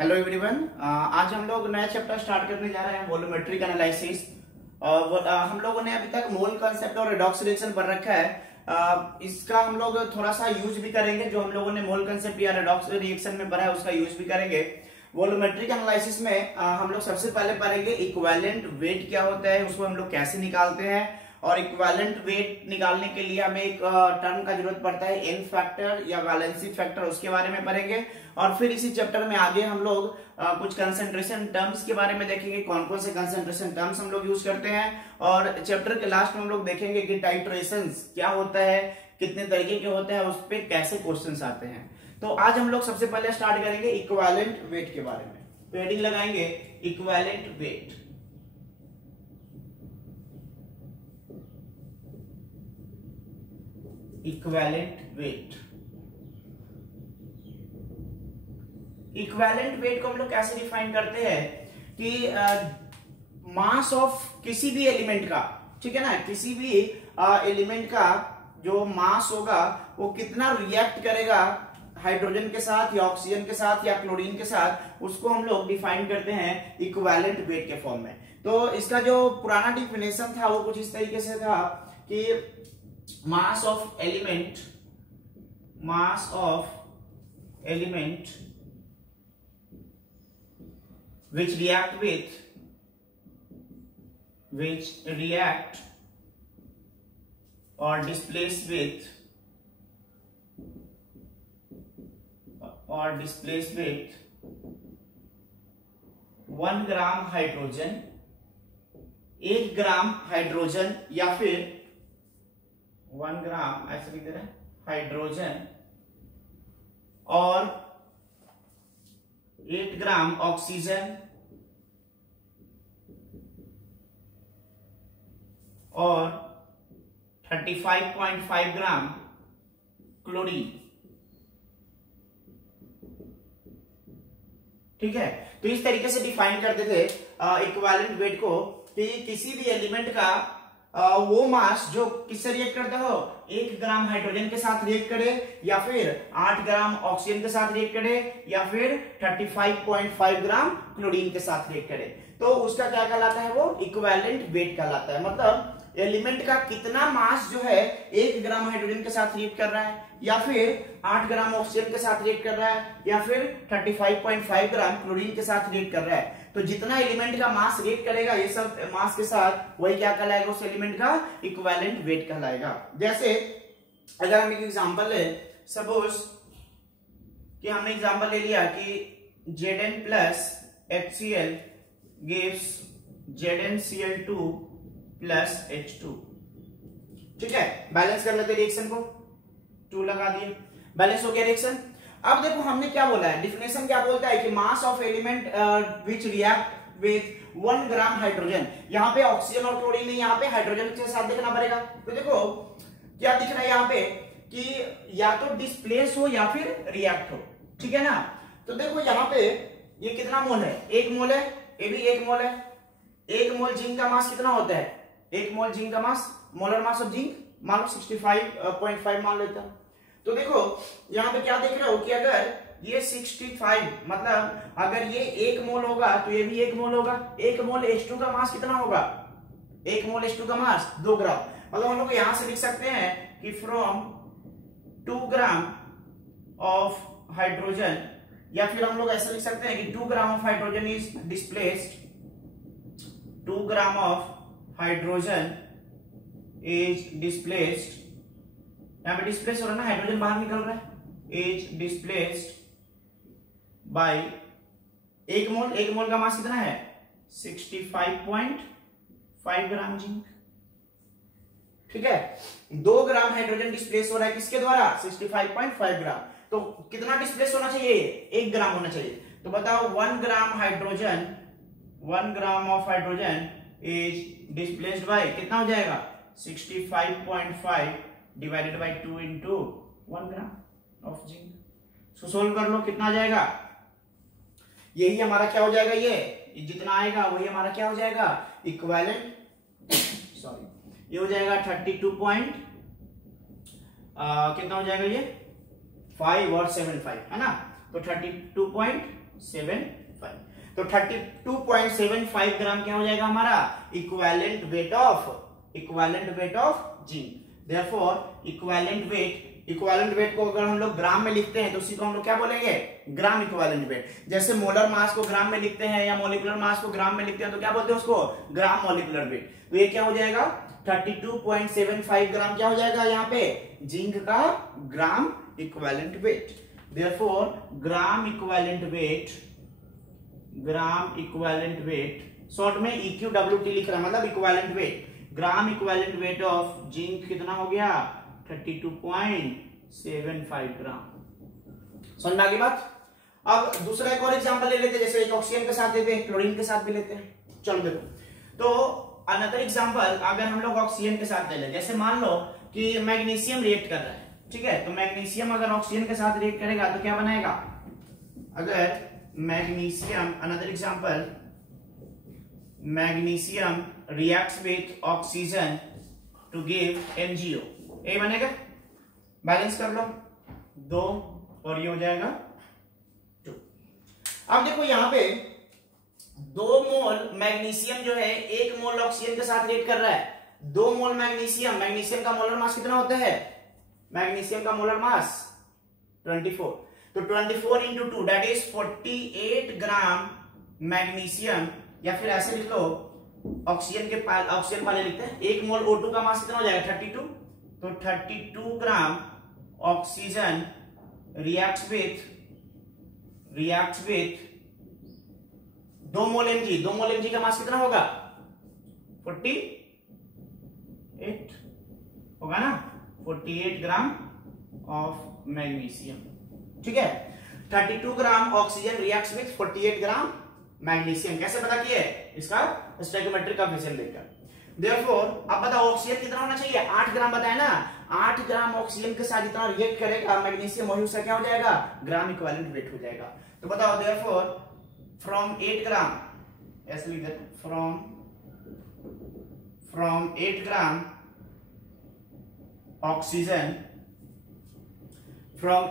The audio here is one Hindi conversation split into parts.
Hello everyone. आज हम लोग नया चैप्टर स्टार्ट करने जा रहे हैं, वॉल्यूमेट्रिक एनालिसिस। हम लोगों ने अभी तक मोल कांसेप्ट और रेडॉक्स रिएक्शन पढ़ रखा है। इसका हम लोग थोड़ा सा यूज भी करेंगे। जो हम लोगों ने मोल कांसेप्ट या रेडॉक्स रिएक्शन में पढ़ा है उसका यूज भी करेंगे। वॉल्यूमेट्रिक एनालिसिस में हम लोग सबसे पहले पढ़ेंगे इक्विवेलेंट वेट क्या होता है, उसको हम लोग कैसे निकालते हैं, और इक्विवेलेंट वेट निकालने के लिए हमें एक टर्म का जरूरत पड़ता है एन फैक्टर या वैलेंसी फैक्टर, उसके बारे में पढ़ेंगे। और फिर इसी चैप्टर में आगे हम लोग कुछ कंसंट्रेशन टर्म्स के बारे में देखेंगे, कौन कौन से कंसंट्रेशन टर्म्स हम लोग यूज करते हैं। और चैप्टर के लास्ट में हम लोग देखेंगे कि टाइट्रेशंस क्या होता है, कितने तरीके के होते हैं, उस पर कैसे क्वेश्चंस आते हैं। तो आज हम लोग सबसे पहले स्टार्ट करेंगे इक्विवेलेंट वेट के बारे में। तो हेडिंग लगाएंगे equivalent weight. Equivalent weight, equivalent weight को हम लोग कैसे डिफाइन करते हैं कि मास ऑफ किसी भी एलिमेंट का, ठीक है ना, किसी भी एलिमेंट का जो मास होगा वो कितना रिएक्ट करेगा हाइड्रोजन के साथ या ऑक्सीजन के साथ या क्लोरीन के साथ, उसको हम लोग डिफाइन करते हैं इक्विवेलेंट वेट के फॉर्म में। तो इसका जो पुराना डिफिनेशन था वो कुछ इस तरीके से था कि mass of element which react or displace with 1 gram hydrogen, 1 gram hydrogen, या फिर 1 ग्राम ऐसे लिख दे रहे हैं हाइड्रोजन और 8 ग्राम ऑक्सीजन और 35.5 ग्राम क्लोरीन। ठीक है, तो इस तरीके से डिफाइन करते थे इक्विवेलेंट वेट को कि किसी भी एलिमेंट का वो मास जो किससे रिएक्ट करता हो, 1 ग्राम हाइड्रोजन के साथ रिएक्ट करे, या फिर 8 ग्राम ऑक्सीजन के साथ रिएक्ट करे, या फिर 35.5 ग्राम क्लोरीन के साथ रिएक्ट करे, तो उसका क्या कहलाता है, वो इक्विवेलेंट वेट कहलाता है। मतलब एलिमेंट का कितना मास जो है 1 ग्राम हाइड्रोजन के साथ रिएक्ट कर रहा है, या फिर 8 ग्राम ऑक्सीजन के साथ रिएक्ट कर रहा है, या फिर 35.5 ग्राम क्लोरीन के साथ रिएक्ट कर रहा है। तो जितना एलिमेंट का मास रिएक्ट करेगा ये सब मास के साथ, वही क्या कहलाएगा, उस एलिमेंट का इक्विवेलेंट वेट कहलाएगा। जैसे अगर हम एक एग्जांपल ले, सपोज कि हमने एग्जांपल ले लिया कि Zn plus HCl gives ZnCl2 plus H2। ठीक है, बैलेंस कर लेते रिएक्शन को, 2 लगा दिए, बैलेंस हो गया रिएक्शन। अब देखो हमने क्या बोला है, डिफिनेशन क्या बोलता है कि mass of element which react with 1 gram hydrogen. यहाँ पे ऑक्सीजन और क्लोरीन नहीं, यहाँ पे हाइड्रोजन के साथ देखना पड़ेगा। तो देखो क्या दिख रहा है यहाँ पे कि या तो डिस्प्लेस हो या फिर रिएक्ट हो, ठीक है ना। तो देखो यहाँ पे ये कितना मोल है, 1 मोल है, ये भी 1 मोल है। 1 मोल जिंक का मास कितना होता है, 1 मोल जिंक का मास, मोलर मास ऑफ जिंक मान लो 65.5 मान लेता हूं। तो देखो यहाँ पे क्या देख रहे हो कि अगर ये 65, मतलब अगर ये 1 मोल होगा तो ये भी 1 मोल होगा। 1 मोल H2 का मास कितना होगा, 1 मोल H2 का मास 2 ग्राम। मतलब हम लोग यहां से लिख सकते हैं कि फ्रॉम 2 ग्राम ऑफ हाइड्रोजन, या फिर हम लोग ऐसा लिख सकते हैं कि 2 gram of hydrogen is displaced, 2 gram of hydrogen is displaced, यहां पे डिस्प्लेस हो रहा है ना, हाइड्रोजन बाहर निकल रहा है, इज डिस्प्लेस्ड बाय 1 मोल का मास कितना है 65.5 ग्राम जिंक। ठीक है, 2 ग्राम हाइड्रोजन डिस्प्लेस हो रहा है किसके द्वारा, 65.5 ग्राम। तो कितना डिस्प्लेस होना चाहिए, 1 ग्राम होना चाहिए। तो बताओ 1 gram hydrogen, 1 gram of hydrogen is displaced by कितना हो जाएगा 65.5 divided by 2 into 1 gram of zinc. इसको सोल्व कर लो, कितना आ जाएगा, यही हमारा क्या हो जाएगा, ये जितना आएगा वही हमारा क्या हो जाएगा इक्विवेलेंट, सॉरी ये हो जाएगा 32 पॉइंट कितना हो जाएगा ये 5 और 75 है ना, तो 32.75 32.75। तो 32.75 ग्राम क्या हो जाएगा हमारा equivalent weight of zinc. Therefore equivalent weight को अगर हम लोग ग्राम में लिखते हैं तो उसी को हम लोग क्या बोलेंगे, ग्राम इक्विवेलेंट वेट। जैसे मोलर मास को ग्राम में लिखते हैं या मोलिकुलर मास को ग्राम में लिखते हैं तो क्या बोलते हैं उसको, ग्राम मोलिकुलर वेट। तो ये क्या हो जाएगा 32.75 ग्राम क्या हो जाएगा यहाँ पे जिंक का ग्राम equivalent wait. Therefore gram equivalent wait short में EQWT लिख रहा है, मतलब equivalent weight, gram equivalent weight of zinc कितना हो गया 32.75 ग्राम। समझ में आ गई बात। अब दूसरा एक और एग्जांपल ले लेते हैं, जैसे एक ऑक्सीजन के साथ लेते हैं, क्लोरीन के साथ भी लेते हैं। चलो देखो, तो अनदर एग्जांपल अगर हम लोग ऑक्सीजन के साथ ले लें, जैसे मान लो कि मैग्नीशियम रिएक्ट कर रहा है, ठीक है। तो मैग्नीशियम अगर ऑक्सीजन के साथ रिएक्ट करेगा तो क्या बनाएगा, अगर magnesium, another example, magnesium reacts with oxygen to give MgO, ये बनेगा, बैलेंस कर लो 2 और ये हो जाएगा 2। अब देखो यहां पे 2 मोल मैग्नीशियम जो है 1 मोल ऑक्सीजन के साथ रिएक्ट कर रहा है। 2 मोल मैग्नीशियम का मोलर मास कितना होता है, मैग्नीशियम का मोलर मास 24। तो 24 into 2 that is 48 gram magnesium, या फिर ऐसे लिख लो ऑक्सीजन वाले लिखते हैं, 1 मोल O2 का मास कितना हो जाएगा 32। तो 32 gram oxygen reacts with 2 mole Mg का मास कितना होगा 48 होगा ना, 48 ग्राम ऑफ मैग्नीशियम, ठीक है। 32 gram oxygen reacts with 48 gram magnesium. कैसे पता किए, इसका स्टोइकोमेट्रिक कोएफिशिएंट देखकर। देयरफॉर अब बताओ ऑक्सीजन कितना होना चाहिए, 8 ग्राम बताया ना, 8 ग्राम ऑक्सीजन के साथ जितना रिएक्ट करेगा मैग्नीशियम वही उसका क्या हो जाएगा, ग्राम इक्विवेलेंट वेट हो जाएगा। तो बताओ देयरफॉर फ्रॉम 8 ग्राम, ऐसे लिख देते, from 8 gram oxygen, from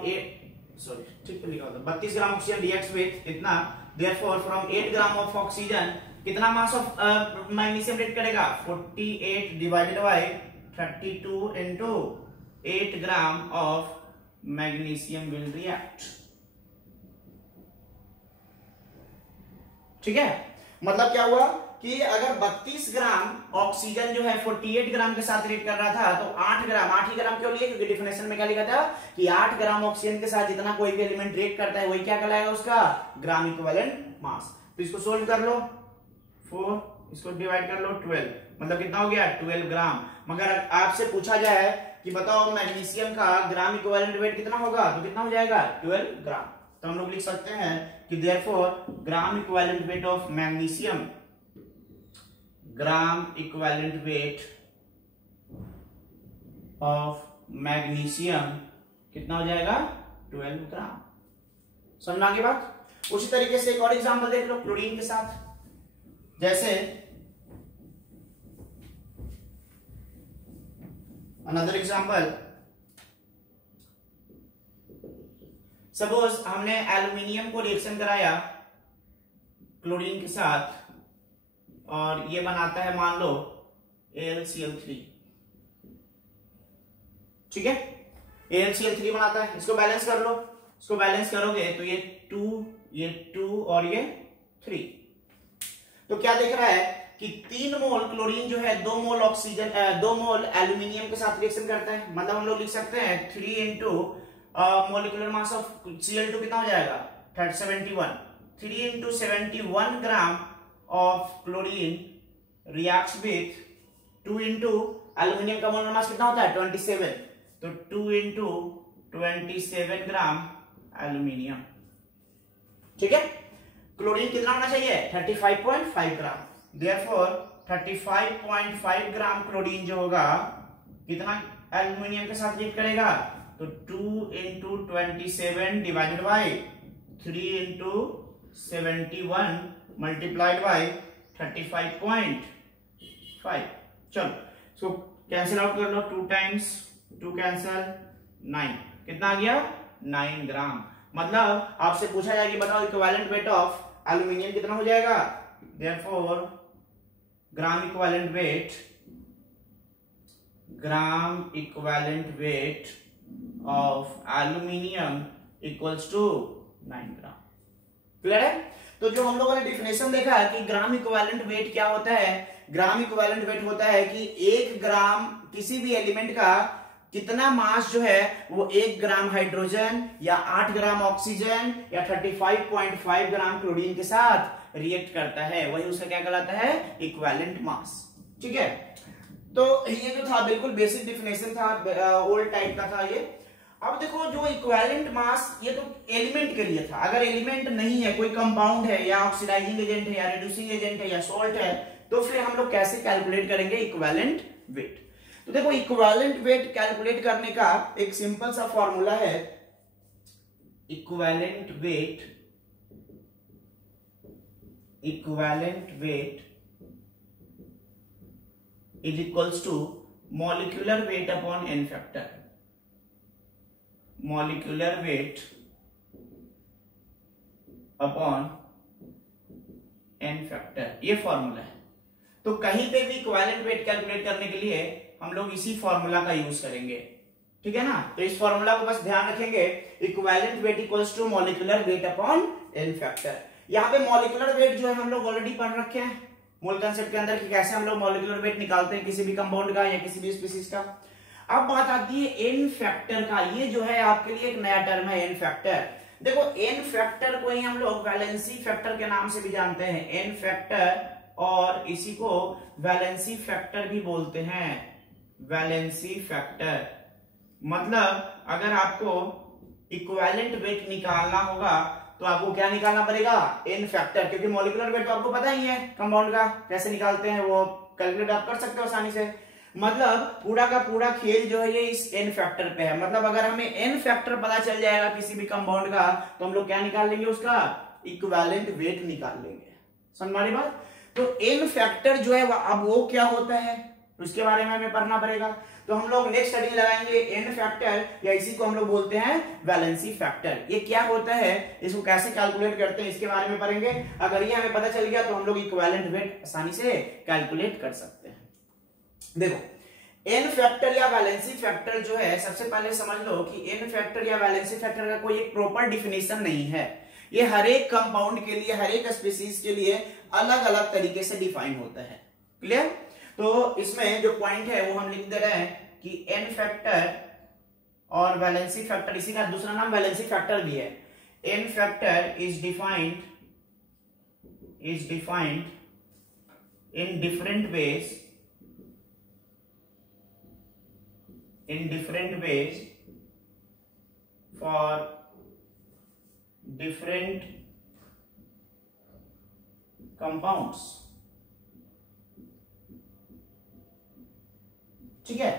32 gram oxygen reacts with इतना, therefore from 8 gram of oxygen कितना मास ऑफ मैग्नीशियम रिएक्ट करेगा 48 divided by 32 into 8 gram of magnesium will react, ठीक है। मतलब क्या हुआ कि अगर 32 ग्राम ऑक्सीजन जो है 48 ग्राम के साथ रिएक्ट कर रहा था तो 8 ही ग्राम क्यों लिए, क्योंकि डिफिनेशन में क्या लिखा था कि 8 ग्राम ऑक्सीजन के साथ जितना कोई भी एलिमेंट रिएक्ट करता है वही क्या कहलाएगा उसका ग्राम इक्विवेलेंट मास। तो इसको सोल्व कर लो 4, इसको डिवाइड कर लो 12, मतलब कितना हो गया 12 ग्राम। मगर आपसे पूछा जाए कि बताओ मैग्नीशियम का ग्राम इक्विवेलेंट वेट कितना होगा तो कितना हो जाएगा 12 ग्राम। तो हम लोग लिख सकते हैं कि therefore gram equivalent weight of magnesium, gram equivalent weight of magnesium कितना हो जाएगा 12 ग्राम। समझना की बात। उसी तरीके से एक और एग्जांपल देख लो क्लोरीन के साथ, जैसे अनदर एग्जांपल, सपोज हमने एल्यूमिनियम को रिएक्शन कराया क्लोरीन के साथ और ये बनाता है मान लो AlCl3, ठीक है, AlCl3 बनाता है। इसको बैलेंस कर लो, इसको बैलेंस करोगे तो ये 2 और ये 3। तो क्या देख रहा है कि 3 मोल क्लोरीन जो है 2 मोल ऑक्सीजन 2 मोल एल्यूमिनियम के साथ रिएक्शन करता है। मतलब हम लोग लिख सकते हैं 3 into molecular mass of Cl2 कितना हो जाएगा 71। 3 into 71 gram of chlorine reacts with 2 into aluminium का मोलर मास कितना होता है 27, तो 2 इंटू 27 ग्राम एल्यूमिनियम, ठीक है। क्लोरीन कितना होना चाहिए 35.5 ग्राम। देयरफॉर 35.5 ग्राम क्लोरीन जो होगा कितना एल्यूमिनियम के साथ रिएक्ट करेगा, तो 2 into 27 divided by 3 into 71 multiplied by 35.5। चलो इसको कैंसिल आउट कर लो, 2 टाइम्स 2 कैंसिल 9, कितना आ गया 9 ग्राम। मतलब आपसे पूछा जाए कि बताओ इक्विवेलेंट वेट ऑफ एल्यूमिनियम कितना हो जाएगा, therefore gram equivalent weight of aluminium equals to 9 gram. Clear है? तो जो हम लोगों ने डिफिनेशन देखा है कि ग्राम इक्विवेलेंट वेट क्या होता है, ग्राम इक्विवेलेंट वेट होता है कि 1 ग्राम किसी भी एलिमेंट का कितना मास जो है वो 1 ग्राम हाइड्रोजन या 8 ग्राम ऑक्सीजन या 35.5 ग्राम क्लोरीन के साथ रिएक्ट करता है, वही उसका क्या कहलाता है, इक्विवेलेंट मास। ठीक है, तो ये जो था बिल्कुल बेसिक डिफिनेशन था, ओल्ड टाइप का था ये। अब देखो जो इक्विवेलेंट मास ये तो एलिमेंट के लिए था, अगर एलिमेंट नहीं है, कोई कंपाउंड है या ऑक्सीडाइजिंग एजेंट है या रिड्यूसिंग एजेंट है या सॉल्ट है, तो फिर हम लोग कैसे कैलकुलेट करेंगे इक्विवेलेंट वेट। तो देखो इक्विवेलेंट वेट कैलकुलेट करने का एक सिंपल सा फॉर्मूला है, equivalent weight is equals to molecular weight upon n factor, molecular weight upon n factor, ये फॉर्मूला है। तो कहीं पे भी इक्विवेलेंट वेट कैलकुलेट करने के लिए हम लोग इसी फॉर्मूला का यूज करेंगे, ठीक है ना। तो इस फॉर्मूला को बस ध्यान रखेंगे, equivalent weight equals to molecular weight upon n factor. यहाँ पे मॉलिक्यूलर वेट जो है हम लोग ऑलरेडी पढ़ रखे हैं मूल कंसेप्ट के अंदर कि कैसे हम लोग मॉलिक्यूलर वेट निकालते हैं किसी भी कंपाउंड का या किसी भी स्पीसीज का। अब बात आती है एन फैक्टर का, ये जो है आपके लिए एक नया टर्म है एन फैक्टर। देखो एन फैक्टर को ही हम लोग वैलेंसी फैक्टर के नाम से भी जानते हैं, एन फैक्टर, और इसी को वैलेंसी फैक्टर भी बोलते हैं, वैलेंसी फैक्टर। मतलब अगर आपको इक्विवेलेंट वेट निकालना होगा तो आपको क्या निकालना पड़ेगा, एन फैक्टर, क्योंकि मॉलिक्यूलर वेट तो आपको पता ही है कंपाउंड का कैसे निकालते हैं, वो कैलकुलेट आप कर सकते हो आसानी से। मतलब पूरा का पूरा खेल जो है ये इस एन फैक्टर पे है। मतलब अगर हमें एन फैक्टर पता चल जाएगा किसी भी कंपाउंड का तो हम लोग क्या निकाल लेंगे, उसका इक्विवेलेंट वेट निकाल लेंगे। समझ में आ रही बात? तो एन फैक्टर जो है अब वो क्या होता है उसके बारे में हमें पढ़ना पड़ेगा। तो हम लोग नेक्स्ट स्टडी लगाएंगे एन फैक्टर, या इसी को हम लोग बोलते हैं वैलेंसी फैक्टर। ये क्या होता है, इसको कैसे कैलकुलेट करते हैं, इसके बारे में पढ़ेंगे। अगर ये हमें पता चल गया तो हम लोग इक्विवेलेंट वेट आसानी से कैलकुलेट कर सकते हैं। देखो एन फैक्टर या वैलेंसी फैक्टर जो है, सबसे पहले समझ लो कि एन फैक्टर या वैलेंसी फैक्टर का कोई एक प्रॉपर डिफिनेशन नहीं है। ये हर एक कंपाउंड के लिए, हर एक स्पीसीज के लिए अलग अलग तरीके से डिफाइन होता है। क्लियर? तो इसमें जो पॉइंट है वो हम लिख दे रहे हैं कि एन फैक्टर और वैलेंसी फैक्टर, इसी का दूसरा नाम वैलेंसी फैक्टर भी है। N factor is defined in different ways for different compounds. ठीक है,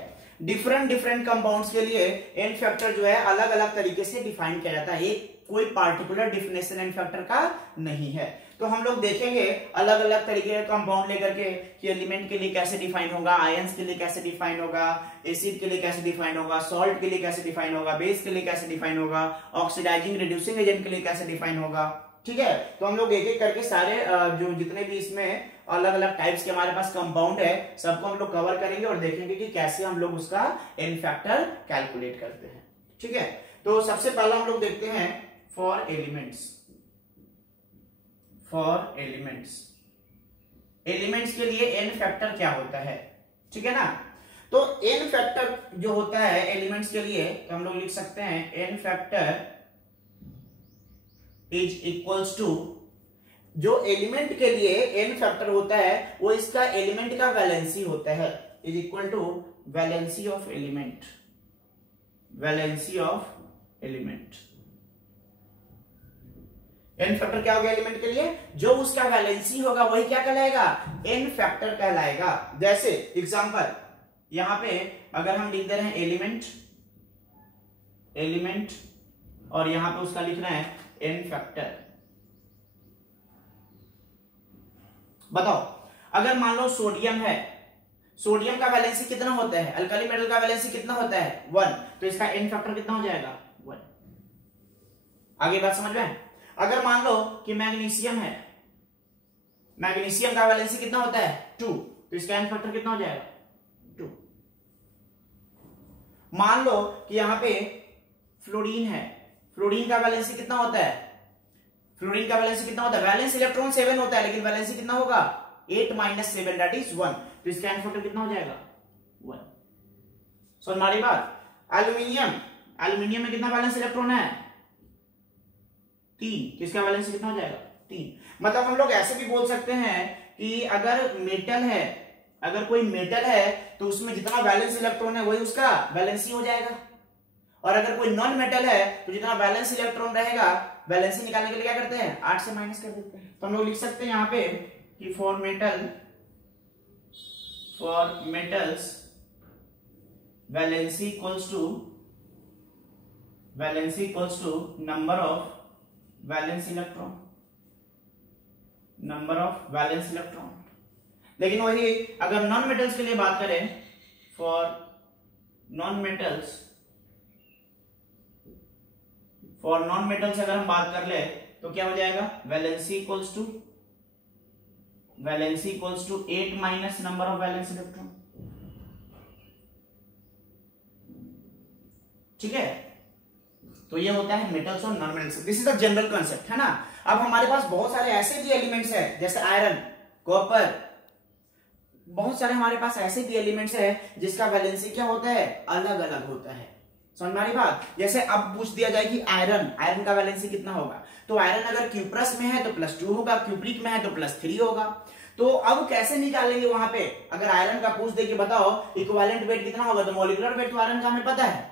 डिफरेंट कंपाउंड्स के लिए एन फैक्टर जो है अलग अलग तरीके से डिफाइन किया जाता है, एक कोई पार्टिकुलर डिफिनेशन एन फैक्टर का नहीं है। तो हम लोग देखेंगे अलग अलग तरीके के कंपाउंड लेकर के कि एलिमेंट के लिए कैसे डिफाइन होगा, आयंस के लिए कैसे डिफाइन होगा, एसिड के लिए कैसे डिफाइन होगा, सॉल्ट के लिए कैसे डिफाइन होगा, बेस के लिए कैसे डिफाइन होगा, ऑक्सीडाइजिंग रिड्यूसिंग एजेंट के लिए कैसे डिफाइन होगा। ठीक है, तो हम लोग एक एक करके सारे जो जितने भी इसमें अलग अलग टाइप्स के हमारे पास कंपाउंड है सबको हम लोग कवर करेंगे और देखेंगे कि कैसे हम लोग उसका एन फैक्टर कैलकुलेट करते हैं। ठीक है, तो सबसे पहला हम लोग देखते हैं फॉर एलिमेंट्स के लिए एन फैक्टर क्या होता है। ठीक है ना, तो एन फैक्टर जो होता है एलिमेंट्स के लिए तो हम लोग लिख सकते हैं n factor is equals to, जो एलिमेंट के लिए एन फैक्टर होता है वो इसका एलिमेंट का वैलेंसी होता है, is equal to valency of element. N factor क्या होगा एलिमेंट के लिए, जो उसका वैलेंसी होगा वही क्या कहलाएगा, एन फैक्टर कहलाएगा। जैसे एग्जांपल यहां पे अगर हम लिख दे रहे हैं एलिमेंट और यहां पे उसका लिख रहे हैं एन फैक्टर। बताओ अगर मान लो सोडियम है, सोडियम का वैलेंसी कितना होता है, अल्कली मेटल का वैलेंसी कितना होता है 1, तो इसका एन फैक्टर कितना हो जाएगा 1। आगे बात समझ में? अगर मान लो कि मैग्नीशियम है, मैग्नीशियम का वैलेंसी कितना होता है 2, तो इसका n फैक्टर कितना हो जाएगा 2। मान लो कि यहां पे फ्लोरीन है, फ्लोरीन का वैलेंसी कितना होता है, फ्लोरीन का वैलेंसी कितना होता है, वैलेंस इलेक्ट्रॉन 7 होता है लेकिन वैलेंसी कितना होगा 8 - 7 दैट इज 1, तो इसका n फैक्टर कितना हो जाएगा 1। सो हमारी बात। एल्यूमिनियम, एल्यूमिनियम में कितना वैलेंस इलेक्ट्रॉन है 3, तो इसका वैलेंसी कितना हो जाएगा 3। मतलब हम लोग ऐसे भी बोल सकते हैं कि अगर मेटल है, अगर कोई मेटल है तो उसमें जितना वैलेंस इलेक्ट्रॉन है वही उसका वैलेंसी हो जाएगा, और अगर कोई नॉन मेटल है तो जितना वैलेंस इलेक्ट्रॉन रहेगा वैलेंसी निकालने के लिए क्या करते हैं 8 से माइनस कर देते हैं। तो हम लोग लिख सकते हैं यहां पे कि for metals valency equals to number of valence electron. लेकिन वही अगर नॉन मेटल्स के लिए बात करें, फॉर नॉन मेटल्स अगर हम बात कर ले तो क्या हो जाएगा valency equals to 8 minus number of valence electron. ठीक है, तो ये होता है मेटल्स और non metals. This is the general concept, है ना। अब हमारे पास बहुत सारे ऐसे भी एलिमेंट्स है जैसे आयरन, कॉपर, बहुत सारे हमारे पास ऐसे भी एलिमेंट्स है जिसका वैलेंसी क्या होता है अलग अलग होता है। समझ में आ रही बात? जैसे अब पूछ दिया जाए कि आयरन का वैलेंसी कितना होगा, तो आयरन अगर क्यूप्रस में है तो +2 होगा, क्यूप्रिक में है तो +3 होगा। तो अब कैसे निकालेंगे वहां पे, अगर आयरन का पूछ दे कि बताओ इक्विवेलेंट वेट कितना होगा, तो मॉलिक्यूलर वेट तो आयरन का हमें पता है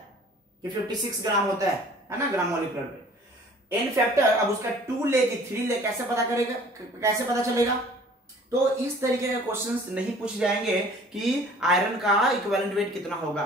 कि 56 ग्राम होता है ना, gram molecular weight. N factor अब उसका 2 ले कि 3 ले कैसे पता करेगा, कैसे पता चलेगा? तो इस तरीके के क्वेश्चंस नहीं पूछे जाएंगे कि आयरन का इक्विवेलेंट वेट कितना होगा।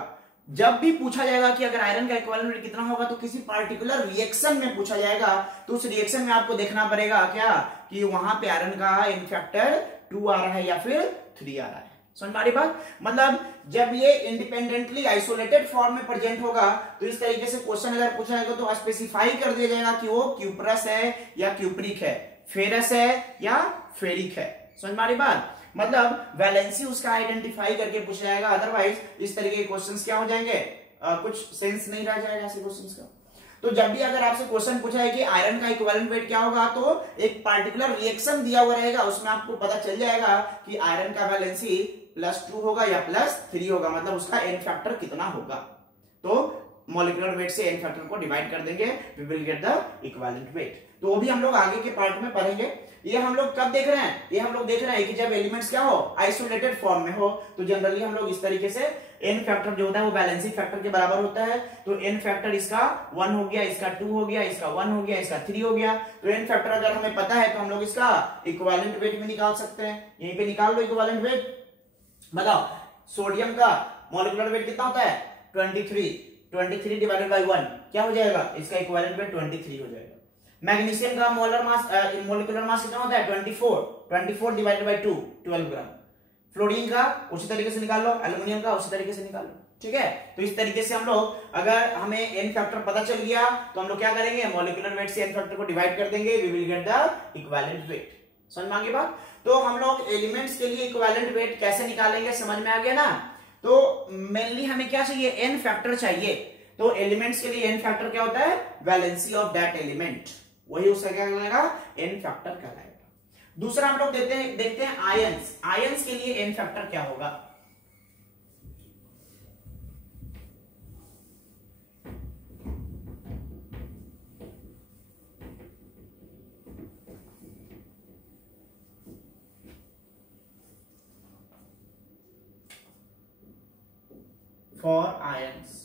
जब भी पूछा जाएगा कि अगर आयरन का इक्विवेलेंट वेट कितना होगा तो किसी पार्टिकुलर रिएक्शन में पूछा जाएगा, तो उस रिएक्शन में आपको देखना पड़ेगा क्या कि वहां पे आयरन का एन फैक्टर 2 आ रहा है या फिर 3 आ रहा है। समझ पारी बात? मतलब जब ये इंडिपेंडेंटली आइसोलेटेड फॉर्म में प्रेजेंट होगा तो इस तरीके से क्वेश्चन अगर पूछा जाएगा तो स्पेसिफाई कर दिया जाएगा कि वो क्यूप्रस है या क्यूप्रिक है, फेरस है या फेरिक है। समझ पारी बात? मतलब वैलेंसी उसका आइडेंटिफाई करके पूछा जाएगा, अदरवाइज इस तरीके के क्वेश्चंस क्या हो जाएंगे, कुछ सेंस नहीं रह जाएगा ऐसे क्वेश्चंस का। तो जब भी अगर आपसे क्वेश्चन पूछा है कि आयरन का इक्विवेलेंट वेट क्या होगा, तो एक पार्टिकुलर रिएक्शन दिया हुआ रहेगा, उसमें आपको पता चल जाएगा कि आयरन का वैलेंसी +2 होगा या +3 होगा, मतलब उसका एन फैक्टर कितना होगा। तो मॉलिक्यूलर वेट से एन फैक्टर को डिवाइड कर देंगे, we will get the equivalent weight. तो वो भी हम लोग आगे के पार्ट में पढ़ेंगे। ये हम लोग कब देख रहे हैं, ये हम लोग देख रहे हैं कि जब एलिमेंट्स क्या हो आइसोलेटेड फॉर्म में हो, तो जनरली हम लोग इस तरीके से एन फैक्टर जो होता है वो बैलेंसिंग फैक्टर के बराबर होता है। तो एन फैक्टर इसका 1 हो गया, इसका 2 हो गया, इसका 1 हो गया, इसका 3 हो गया। तो एन फैक्टर अगर हमें पता है तो हम लोग इसका इक्विवेलेंट वेट भी निकाल सकते हैं। यहीं पे निकाल लो इक्विवेलेंट वेट। बताओ सोडियम का मॉलिक्यूलर वेट कितना होता है 23 डिवाइडेड बाय 1 क्या हो जाएगा, इसका इक्विवेलेंट वेट 23 हो जाएगा। मैग्नीशियम का मॉलिक्यूलर मास कितना होता है 24 डिवाइडेड बाय 2 12 ग्राम। फ्लोरीन का उसी तरीके से निकाल लो, एल्यूमिनियम का उसी तरीके से निकाल लो। ठीक है, तो इस तरीके से हम लोग अगर हमें एन फैक्टर पता चल गया तो हम लोग क्या करेंगे, मॉलिक्यूलर वेट से एन फैक्टर को डिवाइड कर देंगे, we will get the equivalent weight. समझ में आ गई बात? तो हम लोग एलिमेंट्स के लिए इक्विवेलेंट वेट कैसे निकालेंगे समझ में आ गया ना। तो मेनली हमें क्या चाहिए, एन फैक्टर चाहिए। तो एलिमेंट्स के लिए एन फैक्टर क्या होता है, वैलेंसी ऑफ दैट एलिमेंट, वही उसका क्या कहलाएगा एन फैक्टर कहलाएगा। दूसरा हम लोग देखते हैं आयंस। आयंस के लिए एन फैक्टर क्या होगा, फॉर आयंस।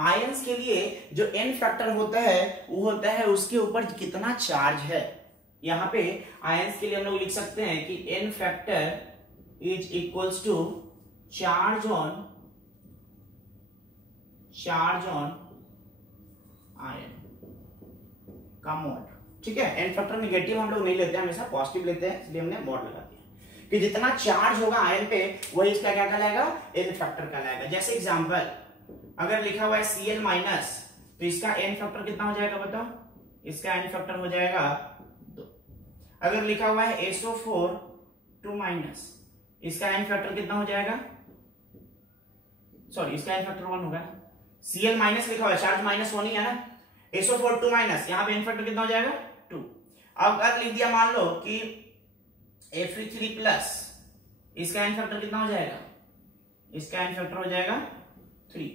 आयंस के लिए जो एन फैक्टर होता है वो होता है उसके ऊपर कितना चार्ज है। यहां पे आयंस के लिए हम लोग लिख सकते हैं कि n factor is equals to charge on ion का मोड। ठीक है, एन फैक्टर नेगेटिव हम लोग नहीं लेते, हमेशा पॉजिटिव लेते हैं, इसलिए हमने मोड लगा दिया कि जितना चार्ज होगा आयन पे वही इसका क्या कहलाएगा, एन फैक्टर कहलाएगा। जैसे एग्जांपल अगर लिखा हुआ है Cl- तो इसका n फैक्टर कितना हो जाएगा बताओ? इसका n फैक्टर हो जाएगा 2। अगर लिखा हुआ है SO4 2 इसका n फैक्टर कितना हो जाएगा? सॉरी, इसका n फैक्टर 1 होगा। Cl माइनस लिखा हुआ है, चार्ज -1 ही है ना। SO4 2 यहाँ पे n फैक्टर कितना हो जाएगा? 2। अब अगर लिख दिया मान लो कि Fe3+, इसका n फैक्टर कितना हो जाएगा? इसका n फैक्टर हो जाएगा 3।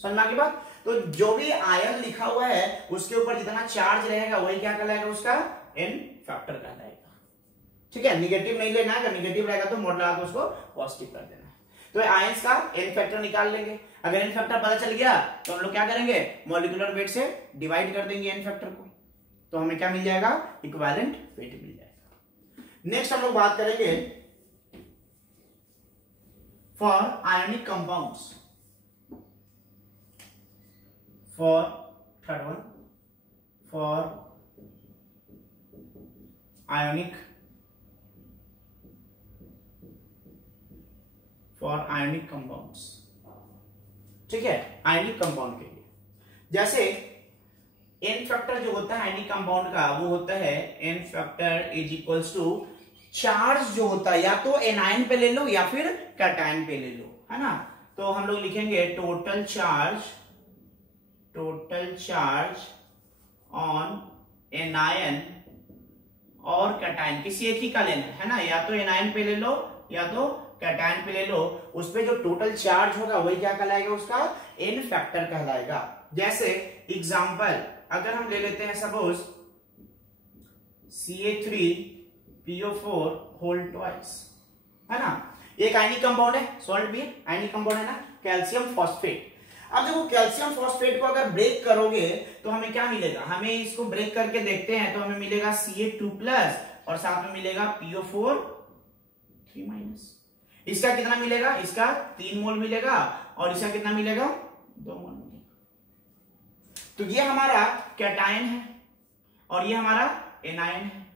समझ में आ गई बात? तो जो भी आयन लिखा हुआ है उसके ऊपर जितना चार्ज रहेगा वही क्या कहलाएगा? उसका n फैक्टर कहलाएगा। ठीक है, निगेटिव नहीं लेना है, अगर निगेटिव रहेगा तो मोड लगा के उसको पॉजिटिव कर देना है। तो आयंस का n फैक्टर निकाल लेंगे। अगर n फैक्टर पता चल गया तो हम लोग क्या करेंगे? मॉलिक्यूलर वेट से डिवाइड कर देंगे n फैक्टर को, तो हमें क्या मिल जाएगा? इक्विवेलेंट वेट मिल जाएगा। नेक्स्ट हम लोग बात करेंगे for ionic compounds. For third one, for ionic compounds. ठीक है, आयनिक कंपाउंड के लिए जैसे n फैक्टर जो होता है आयनिक कंपाउंड का वो होता है n factor is equals to charge जो होता है या तो एनायन पे ले लो या फिर कैटायन पे ले लो, है ना। तो हम लोग लिखेंगे टोटल चार्ज ऑन एनायन और कैटायन, किसी एक ही का लेना है ना, या तो एनायन पे ले लो या तो कैटायन पे ले लो। उस पे जो टोटल चार्ज होगा वही क्या कहलाएगा? उसका n फैक्टर कहलाएगा। जैसे एग्जांपल अगर हम ले लेते हैं सपोज Ca3PO4 होल ट्वाइस, है ना। एक आयनिक कंपाउंड है, सॉल्ट भी है, आयनिक कंपाउंड है ना, कैल्शियम फॉस्फेट। अब देखो कैल्शियम फॉस्फेट को अगर ब्रेक करोगे तो हमें क्या मिलेगा? हमें इसको ब्रेक करके देखते हैं तो हमें मिलेगा Ca2+ और साथ में मिलेगा PO4 3-। इसका कितना मिलेगा? इसका 3 मोल मिलेगा और इसका कितना मिलेगा? 2 मोल मिलेगा। तो ये हमारा कैटायन है और ये हमारा एनायन है।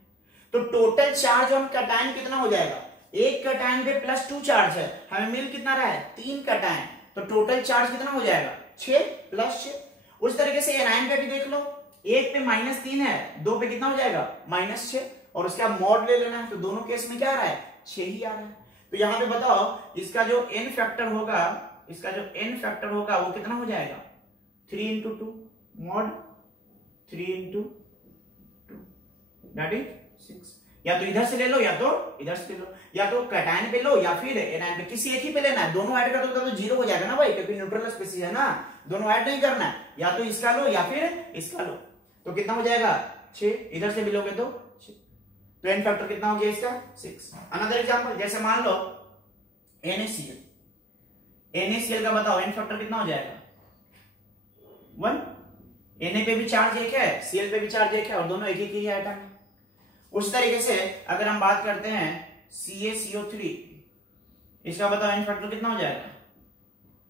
तो टोटल चार्ज ऑन कैटायन कितना हो जाएगा? एक कैटायन पे +2 चार्ज है, हमें मिल कितना रहा है? 3 कैटायन, तो टोटल चार्ज कितना हो जाएगा? 6 + 6। उस तरीके से एनायन पे भी देख लो, एक पे -3 है, 2 पे कितना हो जाएगा? -6, और उसका मॉड ले लेना है, तो दोनों केस में क्या आ रहा है? 6 ही आ रहा है। तो यहां पे बताओ इसका जो n फैक्टर होगा वो कितना हो जाएगा? 3 × 2 मॉड 3 × 2 दैट इज 6। या तो इधर से ले लो या तो इधर से ले लो, या तो कैटायन पे लो या फिर एनायन पे, किसी एक ही पे लेना है। दोनों ऐड कर दो तो 0 हो जाएगा ना भाई, क्योंकि न्यूट्रल स्पीशीज है ना, दोनों ऐड नहीं करना है। या तो इसका लो या फिर इसका लो, तो कितना हो जाएगा? 6। इधर से भी लोगे तो 6, तो n फैक्टर कितना हो गया इसका? 6। अनदर एग्जांपल, जैसे मान लो NaCl का बताओ n फैक्टर कितना हो जाएगा? 1। Na पे भी चार्ज एक है, Cl पे भी चार्ज एक है और दोनों एक ही आइटम है। उस तरीके से अगर हम बात करते हैं CaCO3, इसका बताओ n फैक्टर कितना हो जाएगा?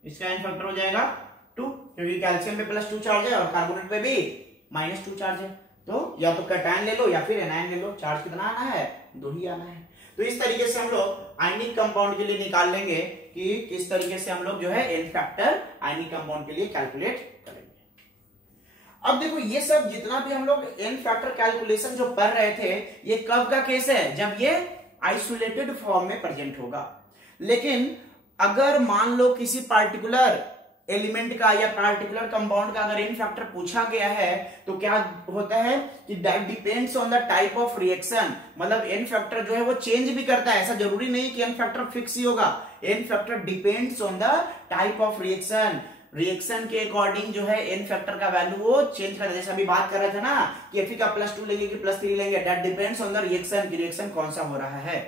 इसका n फैक्टर हो जाएगा 2, क्योंकि कैल्शियम पे +2 चार्ज है और कार्बोनेट पे भी -2 चार्ज है। तो या तो कैटायन ले लो या फिर एनायन ले लो, चार्ज कितना आना है? 2 ही आना है। तो इस तरीके से हम लोग आयनिक कंपाउंड के लिए निकाल लेंगे कि किस तरीके से हम लोग जो है n फैक्टर आयनिक कंपाउंड के लिए कैलकुलेट करेंगे। अब देखो ये सब जितना भी हम लोग n फैक्टर कैलकुलेशन जो कर रहे थे, ये कब का केस है? जब ये आइसोलेटेड फॉर्म में प्रेजेंट होगा। लेकिन अगर मान लो किसी पार्टिकुलर एलिमेंट का या पार्टिकुलर कंपाउंड का अगर n फैक्टर पूछा गया है तो क्या होता है कि that depends on the type of reaction, मतलब n फैक्टर जो है वो चेंज भी करता है। ऐसा जरूरी नहीं कि n फैक्टर फिक्स ही होगा, n factor depends on the type of reaction. Reaction के अकॉर्डिंग जो है n फैक्टर का वैल्यू वो चेंज करता है। जैसे अभी बात कर रहे थे ना कि Fe का +2 लेंगे कि +3 लेंगे, that depends on the reaction कि रिएक्शन कौन सा हो रहा है।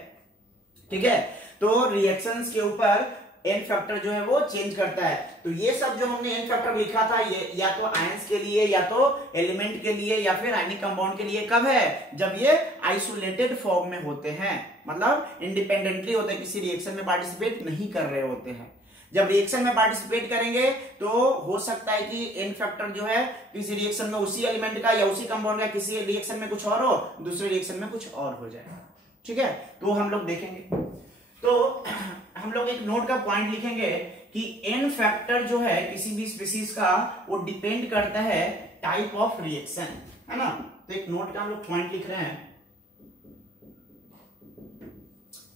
ठीक है, तो रिएक्शंस के ऊपर n फैक्टर जो है वो चेंज करता है। तो ये सब जो हमने n फैक्टर लिखा था ये या तो आयंस के लिए या तो एलिमेंट के लिए या फिर आयनिक कंपाउंड के लिए कब है? जब ये आइसोलेटेड फॉर्म में होते हैं, मतलब इंडिपेंडेंटली होते हैं, किसी रिएक्शन में पार्टिसिपेट नहीं कर रहे होते हैं। जब रिएक्शन में पार्टिसिपेट करेंगे तो हो सकता है कि n फैक्टर जो है किसी रिएक्शन में उसी एलिमेंट का या उसी कंपाउंड का किसी रिएक्शन में कुछ और हो, दूसरे रिएक्शन में कुछ और हो जाए। ठीक है, तो हम लोग देखेंगे। तो हम लोग एक नोट का पॉइंट लिखेंगे कि n फैक्टर जो है किसी भी स्पीसीज का वो डिपेंड करता है टाइप ऑफ रिएक्शन, है ना। तो एक नोट का हम लोग पॉइंट लिख रहे हैं,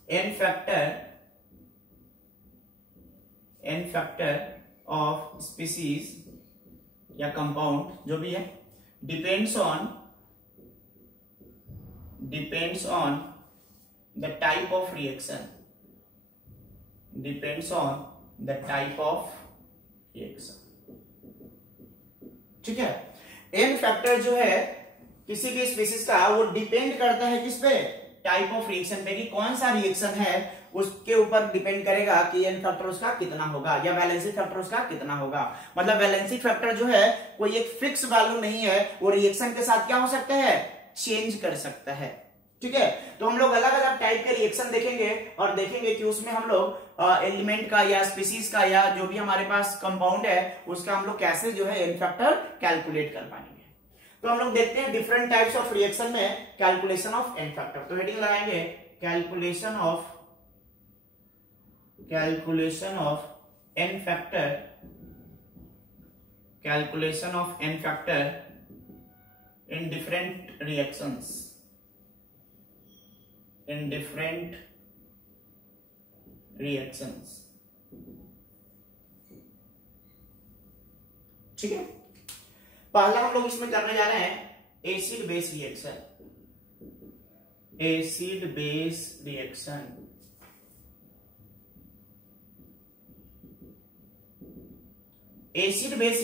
n फैक्टर ऑफ स्पीसीज या कंपाउंड जो भी है depends on the type of reaction, ठीक है। n फैक्टर जो है किसी भी स्पीसीज का वो डिपेंड करता है किस पे, टाइप ऑफ रिएक्शन पे, कि कौन सा रिएक्शन है उसके ऊपर डिपेंड करेगा कि n फैक्टर उसका कितना होगा या वैलेंसी फैक्टर उसका कितना होगा। मतलब वैलेंसी फैक्टर जो है कोई एक फिक्स वैल्यू नहीं है, वो रिएक्शन के साथ क्या हो सकता है, चेंज कर सकता है, ठीक है। तो हम लोग अलग अलग टाइप के रिएक्शन देखेंगे और देखेंगे कि उसमें हम लोग एलिमेंट का या स्पीसीज का या जो भी हमारे पास कंपाउंड है उसका हम लोग कैसे जो है n फैक्टर कैलकुलेट कर पाएंगे। तो हम लोग देखते हैं डिफरेंट टाइप्स ऑफ रिएक्शन में कैलकुलेशन ऑफ n फैक्टर। तो हेडिंग लगाएंगे calculation of n factor in different reactions, ठीक है। पहला हम लोग इसमें करने जा रहे हैं acid base reaction. Acid base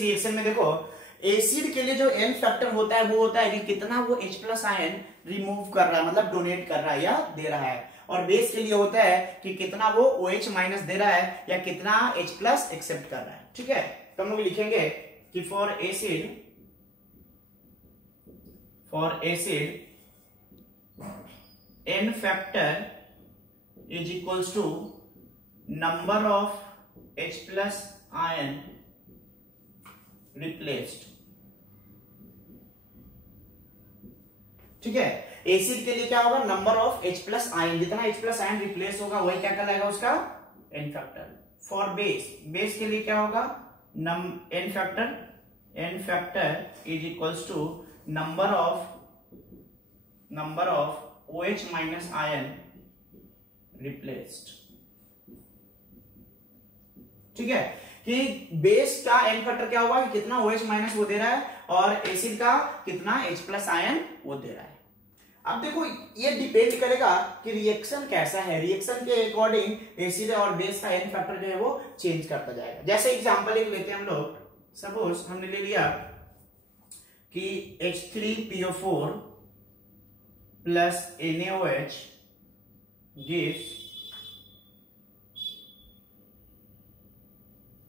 reaction में देखो, एसिड के लिए जो n फैक्टर होता है वो होता है कि कितना वो H+ आयन रिमूव कर रहा है, मतलब डोनेट कर रहा है या दे रहा है। और बेस के लिए होता है कि कितना वो OH- दे रहा है या कितना H+ एक्सेप्ट कर रहा है, ठीक है। तो हम लोग लिखेंगे कि for acid n factor is equals to number of H+ ion replaced, ठीक है। एसिड के लिए क्या होगा, नंबर ऑफ H+ आयन, जितना H+ आयन रिप्लेस होगा वही क्या कहलाएगा उसका n फैक्टर। फॉर बेस के लिए क्या होगा, n factor is equals to number of OH- ion replaced, ठीक है। कि बेस का n फैक्टर क्या होगा, कि कितना OH- वो दे रहा है और एसिड का कितना H+ आयन वो दे रहा है। अब देखो ये डिपेंड करेगा कि रिएक्शन कैसा है, रिएक्शन के अकॉर्डिंग एसिड और बेस का n फैक्टर जो है वो चेंज करता जाएगा। जैसे एग्जांपल एक लेते हैं हम लोग, सपोज हमने ले लिया कि H3PO4 plus NaOH gives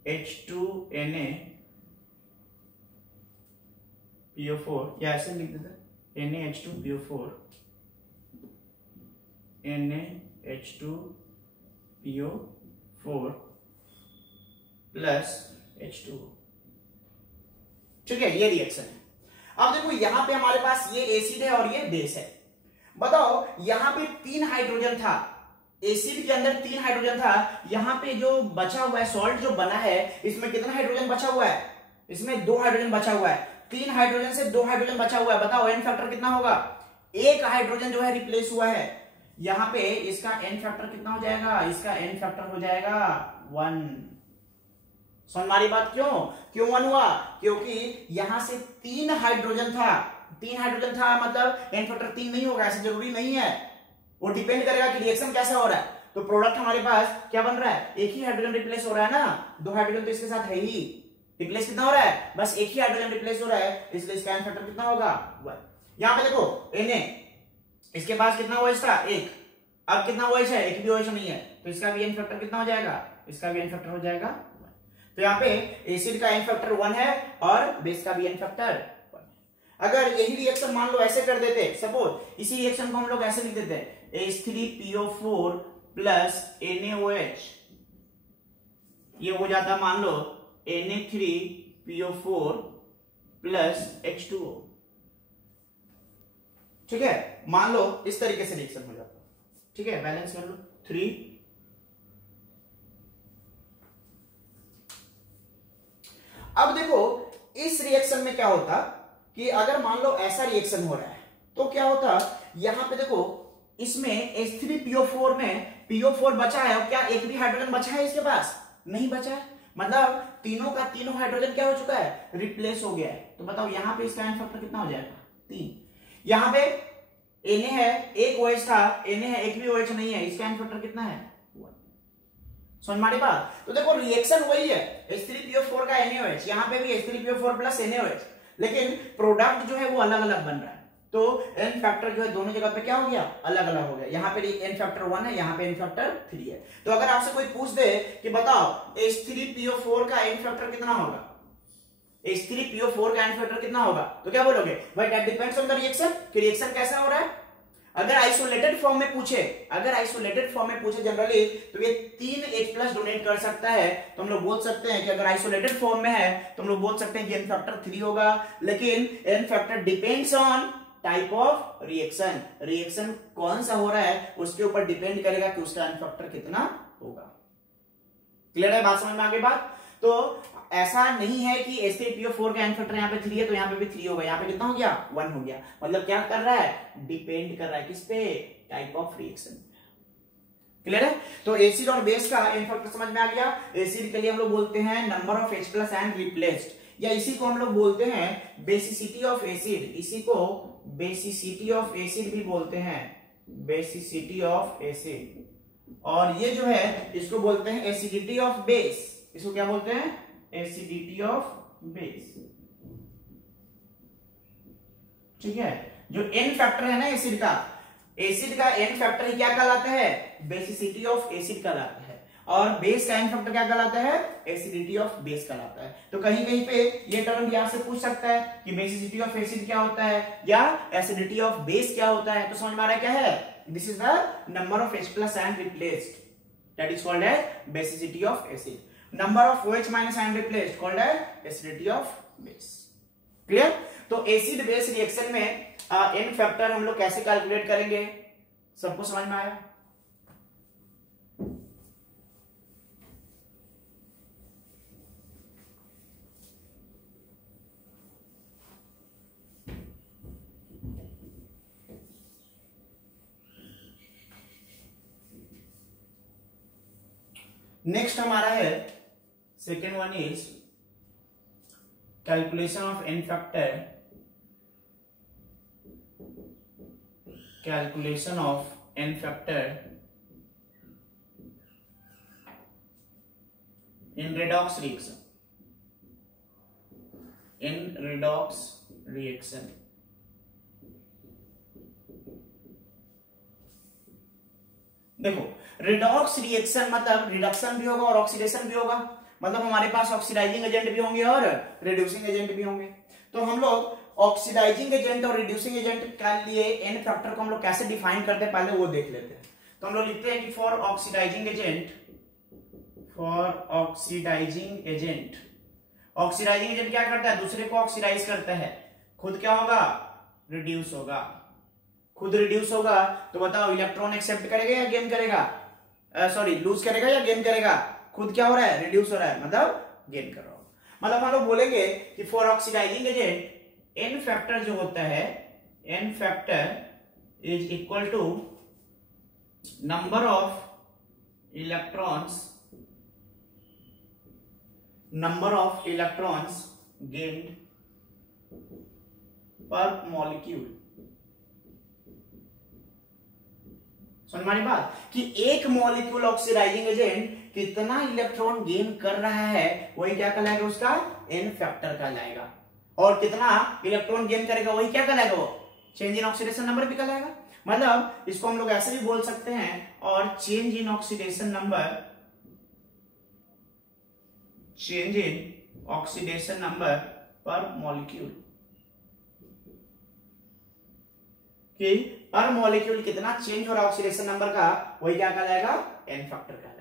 H2NaPO4, या ऐसे लिख देते NaH2PO4 प्लस H2O, ठीक है। ये रिएक्शन है। अब देखो यहां पे हमारे पास ये एसिड है और ये बेस है। बताओ यहां पे 3 हाइड्रोजन था, एसिड के अंदर 3 हाइड्रोजन था, यहां पे जो बचा हुआ है सॉल्ट जो बना है इसमें कितना हाइड्रोजन बचा हुआ है, इसमें 2 हाइड्रोजन बचा हुआ है। 3 हाइड्रोजन से 2 हाइड्रोजन बचा हुआ है, बताओ n फैक्टर कितना होगा, 1 हाइड्रोजन जो है रिप्लेस हुआ है, यहां पे इसका n फैक्टर कितना हो जाएगा, इसका n फैक्टर हो जाएगा 1। समझ मारी बात, क्यों 1 हुआ, क्योंकि यहां से 3 हाइड्रोजन था, मतलब n फैक्टर 3 नहीं होगा, ऐसा जरूरी नहीं है, वो डिपेंड करेगा कि रिएक्शन कैसा हो रहा है। तो प्रोडक्ट हमारे पास क्या बन रहा है, एक ही हाइड्रोजन रिप्लेस हो रहा है ना, 2 हाइड्रोजन तो इसके साथ है ही, रिप्लेस कितना हो रहा है, बस एक ही हाइड्रोजन रिप्लेस हो रहा है, इसलिए इसका n फैक्टर कितना होगा 1। यहां पे देखो Na, इसके पास कितना OH था 1, अब कितना OH है, एक भी OH नहीं है, तो इसका भी n फैक्टर कितना हो जाएगा, इसका भी n फैक्टर हो जाएगा 1। तो यहाँ पे एसिड का n फैक्टर 1 है और बेस का भी n फैक्टर 1। अगर यही रिएक्शन मान लो ऐसे कर देते, सपोज इसी रिएक्शन को हम लोग ऐसे लिख देते H3PO4 प्लस NaOH, ये हो जाता मान लो Na3PO4 प्लस H2O, ठीक है। मान लो इस तरीके से रिएक्शन हो जाता, ठीक है। बैलेंस कर लो 3 अब देखो इस रिएक्शन में क्या होता कि अगर मान लो ऐसा रिएक्शन हो रहा है तो क्या होता, यहां पे देखो इसमें H3PO4 में PO4 बचा है और क्या एक भी हाइड्रोजन बचा है इसके पास? नहीं बचा है, मतलब तीनों का तीनों हाइड्रोजन क्या हो चुका है? रिप्लेस हो गया है। तो बताओ यहां पे इसका एन फैक्टर कितना हो जाएगा? 3। यहां पे Na है, एक OH था, Na है, एक भी OH नहीं है, इसका एन फैक्टर कितना है? 1। समझ मारी बात? तो देखो रिएक्शन वही है, H3PO4 का NaOH, यहां पे भी H3PO4 प्लस NaOH, लेकिन प्रोडक्ट जो है वो अलग अलग बन रहा है। तो एन फैक्टर जो है दोनों जगह पे क्या हो गया? अलग अलग हो गया। यहाँ पे एन फैक्टर 1 है, यहाँ पे एन फैक्टर 3 है। तो अगर आपसे कोई पूछ दे कि बताओ H3PO4 का एन फैक्टर कितना होगा, H3PO4 का एन फैक्टर कितना होगा, तो क्या बोलोगे? भाई that depends on the reaction, कि रिएक्शन कैसा हो रहा है। अगर आइसोलेटेड फॉर्म में पूछे, जनरली तो ये 3H+ डोनेट कर सकता है, तो हम लोग बोल सकते हैं कि अगर आइसोलेटेड फॉर्म में है तो हम लोग बोल सकते हैं कि एन फैक्टर 3 होगा। लेकिन n factor depends on type of reaction, reaction कौन सा हो रहा है उसके ऊपर डिपेंड करेगा कि उसका एन फैक्टर कितना होगा। क्लियर है बात? समझ में आ गई बात? तो ऐसा नहीं है कि H3PO4 का एन फैक्टर यहाँ पे 3 है तो यहाँ पे भी 3 होगा, यहाँ पे कितना हो गया? 1 हो गया। मतलब क्या कर रहा है? डिपेंड कर रहा है किस पे? Type of reaction. क्लियर है? तो एसिड और बेस का एन फैक्टर समझ में आ गया। एसिड के लिए हम लोग बोलते हैं number of H+ and replaced, या इसी को हम लोग बोलते हैं बेसिसिटी ऑफ एसिड, इसी को बेसिसिटी ऑफ एसिड भी बोलते हैं, बेसिसिटी ऑफ एसिड। और ये जो है इसको बोलते हैं एसिडिटी ऑफ बेस, इसको क्या बोलते हैं? Acidity of base. ठीक है, जो एन फैक्टर है ना एसिड का एन फैक्टर ही क्या कहलाता है? बेसिसिटी ऑफ एसिड कहलाता है। और बेस का एन फैक्टर क्या कहलाता है? एसिडिटी ऑफ बेस कहलाता है। तो कहीं कहीं पे ये टर्म भी आपसे पूछ सकता है कि बेसिसिटी ऑफ एसिड क्या होता है या एसिडिटी ऑफ बेस क्या होता है। तो समझ में आ रहा है क्या है? This is the number of H+ and replaced, that is called as basicity of acid. Number of OH- and replaced called as acidity of base. Clear? तो एसिड बेस रिएक्शन में एन फैक्टर हम लोग कैसे कैलकुलेट करेंगे, सबको समझ में आया? नेक्स्ट हमारा है second one is calculation of n factor, calculation of n factor in redox reaction, in redox reaction. देखो रिडॉक्स रिएक्शन मतलब रिडक्शन भी होगा और ऑक्सीडेशन भी होगा, मतलब हमारे पास ऑक्सीडाइजिंग एजेंट भी होंगे और रिड्यूसिंग एजेंट भी होंगे। तो हम लोग ऑक्सीडाइजिंग एजेंट और रिड्यूसिंग एजेंट के लिए एन फैक्टर को हम लोग कैसे डिफाइन करते हैं पहले वो देख लेते हैं। तो हम लोग लिखते हैं कि for oxidising agent, oxidising agent क्या करता है? दूसरे को ऑक्सीडाइज करता है, खुद क्या होगा? रिड्यूस होगा। खुद रिड्यूस होगा तो बताओ इलेक्ट्रॉन एक्सेप्ट करेगा या गेन करेगा? सॉरी लूज करेगा या गेन करेगा? खुद क्या हो रहा है? रिड्यूस हो रहा है, मतलब गेन कर रहा हो। मतलब हम लोग बोलेंगे कि for oxidising agent n factor जो होता है, n factor is equal to number of electrons gained per molecule. समझ में आई बात? कि एक मॉलिक्यूल ऑक्सीडाइजिंग एजेंट कितना इलेक्ट्रॉन गेन कर रहा है वही क्या कहलाएगा? उसका एन फैक्टर कहलाएगा। और कितना इलेक्ट्रॉन गेन करेगा वही क्या कहलाएगा? वो चेंज इन ऑक्सीडेशन नंबर भी कहलाएगा। मतलब इसको हम लोग ऐसे भी बोल सकते हैं, और चेंज इन ऑक्सीडेशन नंबर पर मॉलिक्यूल, कि पर मॉलिक्यूल कितना चेंज हो रहा है ऑक्सीडेशन नंबर का वही क्या कहलाएगा? एन फैक्टर कहलाएगा।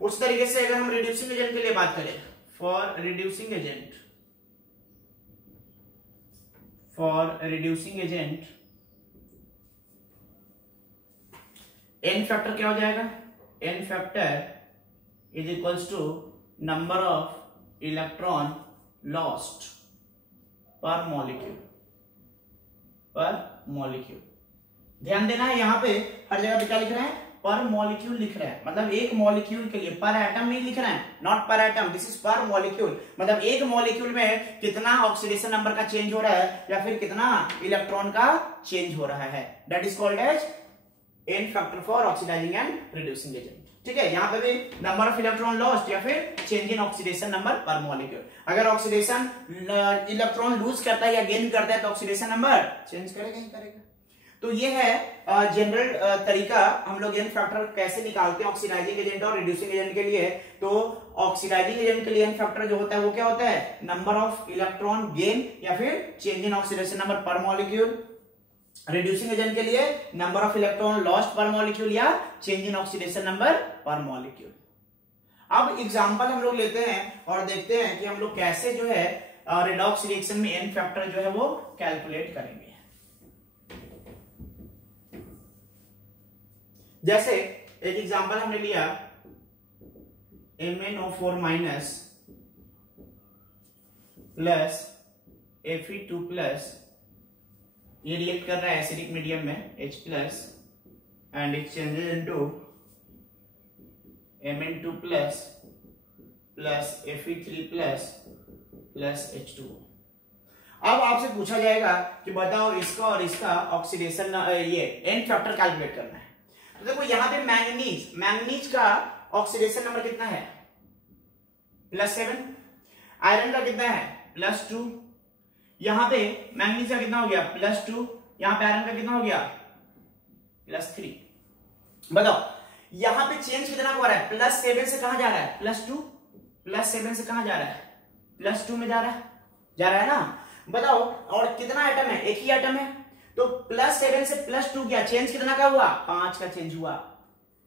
उस तरीके से अगर हम रिड्यूसिंग एजेंट के लिए बात करें, for reducing agent n factor क्या हो जाएगा? N factor is equals to number of electron lost per molecule. ध्यान देना है, यहां पे हर जगह पे क्या लिख रहे हैं, पर मॉलिक्यूल लिख रहे हैं, मतलब एक मॉलिक्यूल के लिए, पर एटम नहीं लिख रहे हैं, नॉट पर एटम, दिस इज पर मॉलिक्यूल, मतलब एक मॉलिक्यूल में कितना ऑक्सीडेशन नंबर का चेंज हो रहा है या फिर कितना इलेक्ट्रॉन का चेंज हो रहा है, that is called as n factor for oxidising and reducing agent. ठीक है, यहाँ पे भी नंबर ऑफ इलेक्ट्रॉन लॉस्ट या फिर चेंज इन ऑक्सीडेशन नंबर पर मॉलिक्यूल। अगर ऑक्सीडेशन इलेक्ट्रॉन लूज करता है या गेन करता है तो ऑक्सीडेशन नंबर चेंज करेगा ही करेगा। तो ये है जनरल तरीका हम लोग एन फैक्टर कैसे निकालते हैं ऑक्सीडाइजिंग एजेंट और रिड्यूसिंग एजेंट के लिए। तो ऑक्सीडाइजिंग एजेंट के लिए एन फैक्टर जो होता है वो क्या होता है, नंबर ऑफ इलेक्ट्रॉन गेन या फिर चेंज इन ऑक्सीडेशन नंबर पर मॉलिक्यूल। रिड्यूसिंग एजेंट के लिए number of electron lost per molecule या चेंज इन ऑक्सीडेशन नंबर पर मॉलिक्यूल। अब एग्जांपल हम लोग लेते हैं और देखते हैं कि हम लोग कैसे जो है रेडॉक्स रिएक्शन में एन फैक्टर जो है वो कैलकुलेट करेंगे। जैसे एक एग्जांपल हमने लिया MnO4 minus plus Fe2 plus, ये रिएक्ट कर रहा है एसिडिक मीडियम में H plus and it changes into Mn2 plus plus Fe3 plus plus H2। अब आपसे पूछा जाएगा कि बताओ इसका और इसका ऑक्सीडेशन ये एन फैक्टर कैलकुलेट करना है। तो देखो यहां पे मैंगनीज का ऑक्सीडेशन नंबर कितना है, +7। आयरन का कितना है, +2। यहां पे मैंगनीज का कितना हो गया, +2। यहां पे आयरन का कितना हो गया, +3। बताओ यहां पे चेंज कितना हो रहा है, +7 से कहां जा रहा है, +2। +7 से कहां जा रहा है, +2 में जा रहा है ना। बताओ और कितना एटम है, एक ही एटम है, तो +7 से +2 गया, चेंज कितना का हुआ, 5 का चेंज हुआ।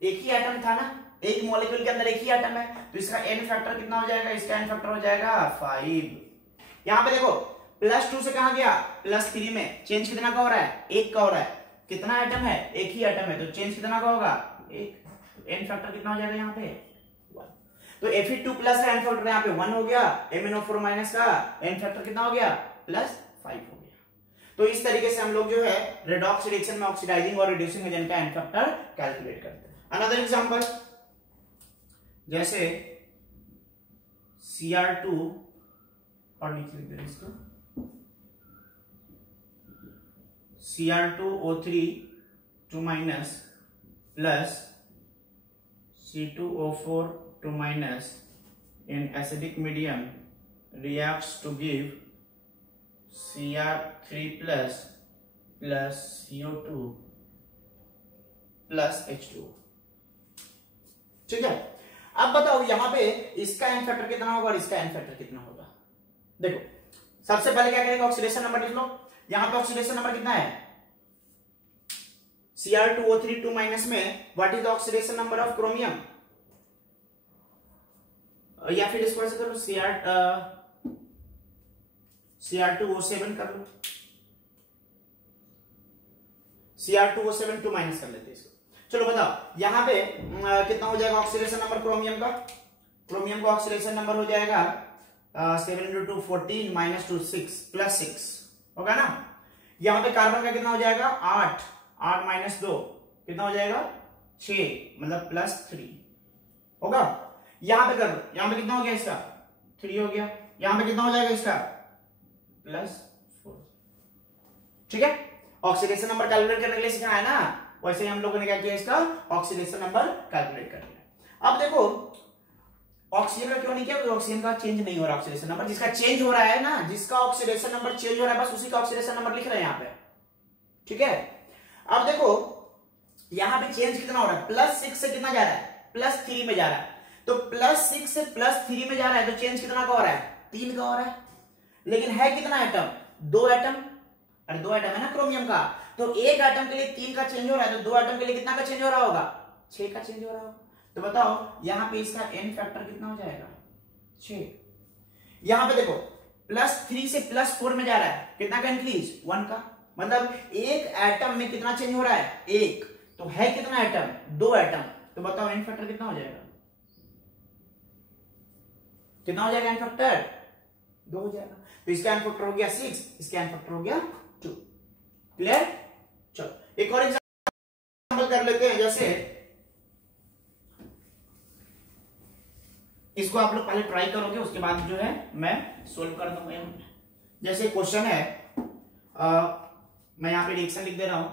एक ही एटम था ना, एक मॉलिक्यूल के अंदर एक ही एटम है, तो इसका एन फैक्टर कितना हो जाएगा, इसका एन फैक्टर हो जाएगा 5। यहां पे देखो +2 से कहां गया, +3 में, चेंज कितना का हो रहा है, 1 का हो रहा है। कितना एटम है, एक ही एटम है, तो चेंज कितना का होगा, 1। एन फैक्टर कितना हो जाएगा यहाँ पे, 1। तो Fe2 प्लस का एन फैक्टर यहाँ पे 1 हो गया, MnO4 माइनस का एन फैक्टर कितना हो गया, +5 हो गया। तो इस तरीके से हम लोग जो है रेडॉक्स रिएक्शन में ऑक्सीडाइजिंग और रिड्यूसिंग एजेंट का एन फैक्टर कैलकुलेट करते हैं। अनदर एग्जांपल, जैसे Cr2 और नीचे लिख दें इसको, Cr2O3 2 minus plus C2O4 2 minus in acidic medium reacts to give Cr3 plus CO2 plus H2। ठीक है, अब बताओ यहां पे इसका एन फैक्टर कितना होगा और इसका एन फैक्टर कितना होगा। देखो सबसे पहले क्या करेंगे, ऑक्सीडेशन नंबर लिख लो। यहां पे ऑक्सीडेशन नंबर कितना है, Cr2O3 2 माइनस में what is the oxidation number of chromium, या फिर इसको ऐसे करो Cr2O7 कर लो, Cr2O7 2 माइनस कर लेते हैं इसको। चलो बताओ यहां पे कितना हो जाएगा ऑक्सीडेशन नंबर क्रोमियम का ऑक्सीडेशन नंबर हो जाएगा 7 × 2 14 -2 6 +6 होगा ना। यहां पे कार्बन का कितना हो जाएगा, 8 -2 कितना हो जाएगा, 6 मतलब +3 होगा। यहां पे कर लो, यहां पे कितना हो गया इसका, 3 हो गया। यहां पे कितना हो जाएगा इसका, +4। ठीक है, ऑक्सीडेशन नंबर कैलकुलेट करने के लिए सिखाया है ना, वैसे ही हम लोगों ने क्या किया, इसका ऑक्सीडेशन नंबर कैलकुलेट कर लिया। अब देखो ऑक्सीजन का क्यों नहीं किया, ऑक्सीजन का चेंज नहीं हो रहा ऑक्सीडेशन नंबर, जिसका चेंज हो रहा है ना, जिसका ऑक्सीडेशन नंबर चेंज हो रहा है बस उसी का ऑक्सीडेशन नंबर लिख रहे हैं यहाँ पे। ठीक है, अब देखो यहां पे चेंज कितना हो रहा है, +6 से कितना जा रहा है, +3 में जा रहा है। तो +6 से +3 में जा रहा है तो चेंज कितना का हो रहा है, 3 का हो रहा है। लेकिन है कितना एटम, 2 एटम, अरे 2 एटम है ना क्रोमियम का, तो एक एटम के लिए 3 का चेंज हो रहा है, तो 2 एटम के लिए कितना का चेंज हो रहा होगा, 6 का चेंज हो रहा होगा। तो बताओ यहां पे इसका एन फैक्टर कितना हो जाएगा, 6। यहां पे देखो +3 से +4 में जा रहा है, कितना का इंक्रीज, 1 का, मतलब एक एटम में कितना चेंज हो रहा है, 1। तो है कितना एटम, 2 एटम, तो बताओ एन फैक्टर कितना हो जाएगा, कितना हो जाएगा एन फैक्टर, 2 हो जाएगा। तो इसका एन फैक्टर हो गया 6, इसका एन फैक्टर हो गया 2। क्लियर? चलो एक और एग्जांपल कर लेते हैं। जैसे इसको आप लोग पहले ट्राई करोगे, उसके बाद जो है मैं सोल्व कर दूंगा। जैसे क्वेश्चन है, मैं यहां पे रिएक्शन लिख दे रहा हूं,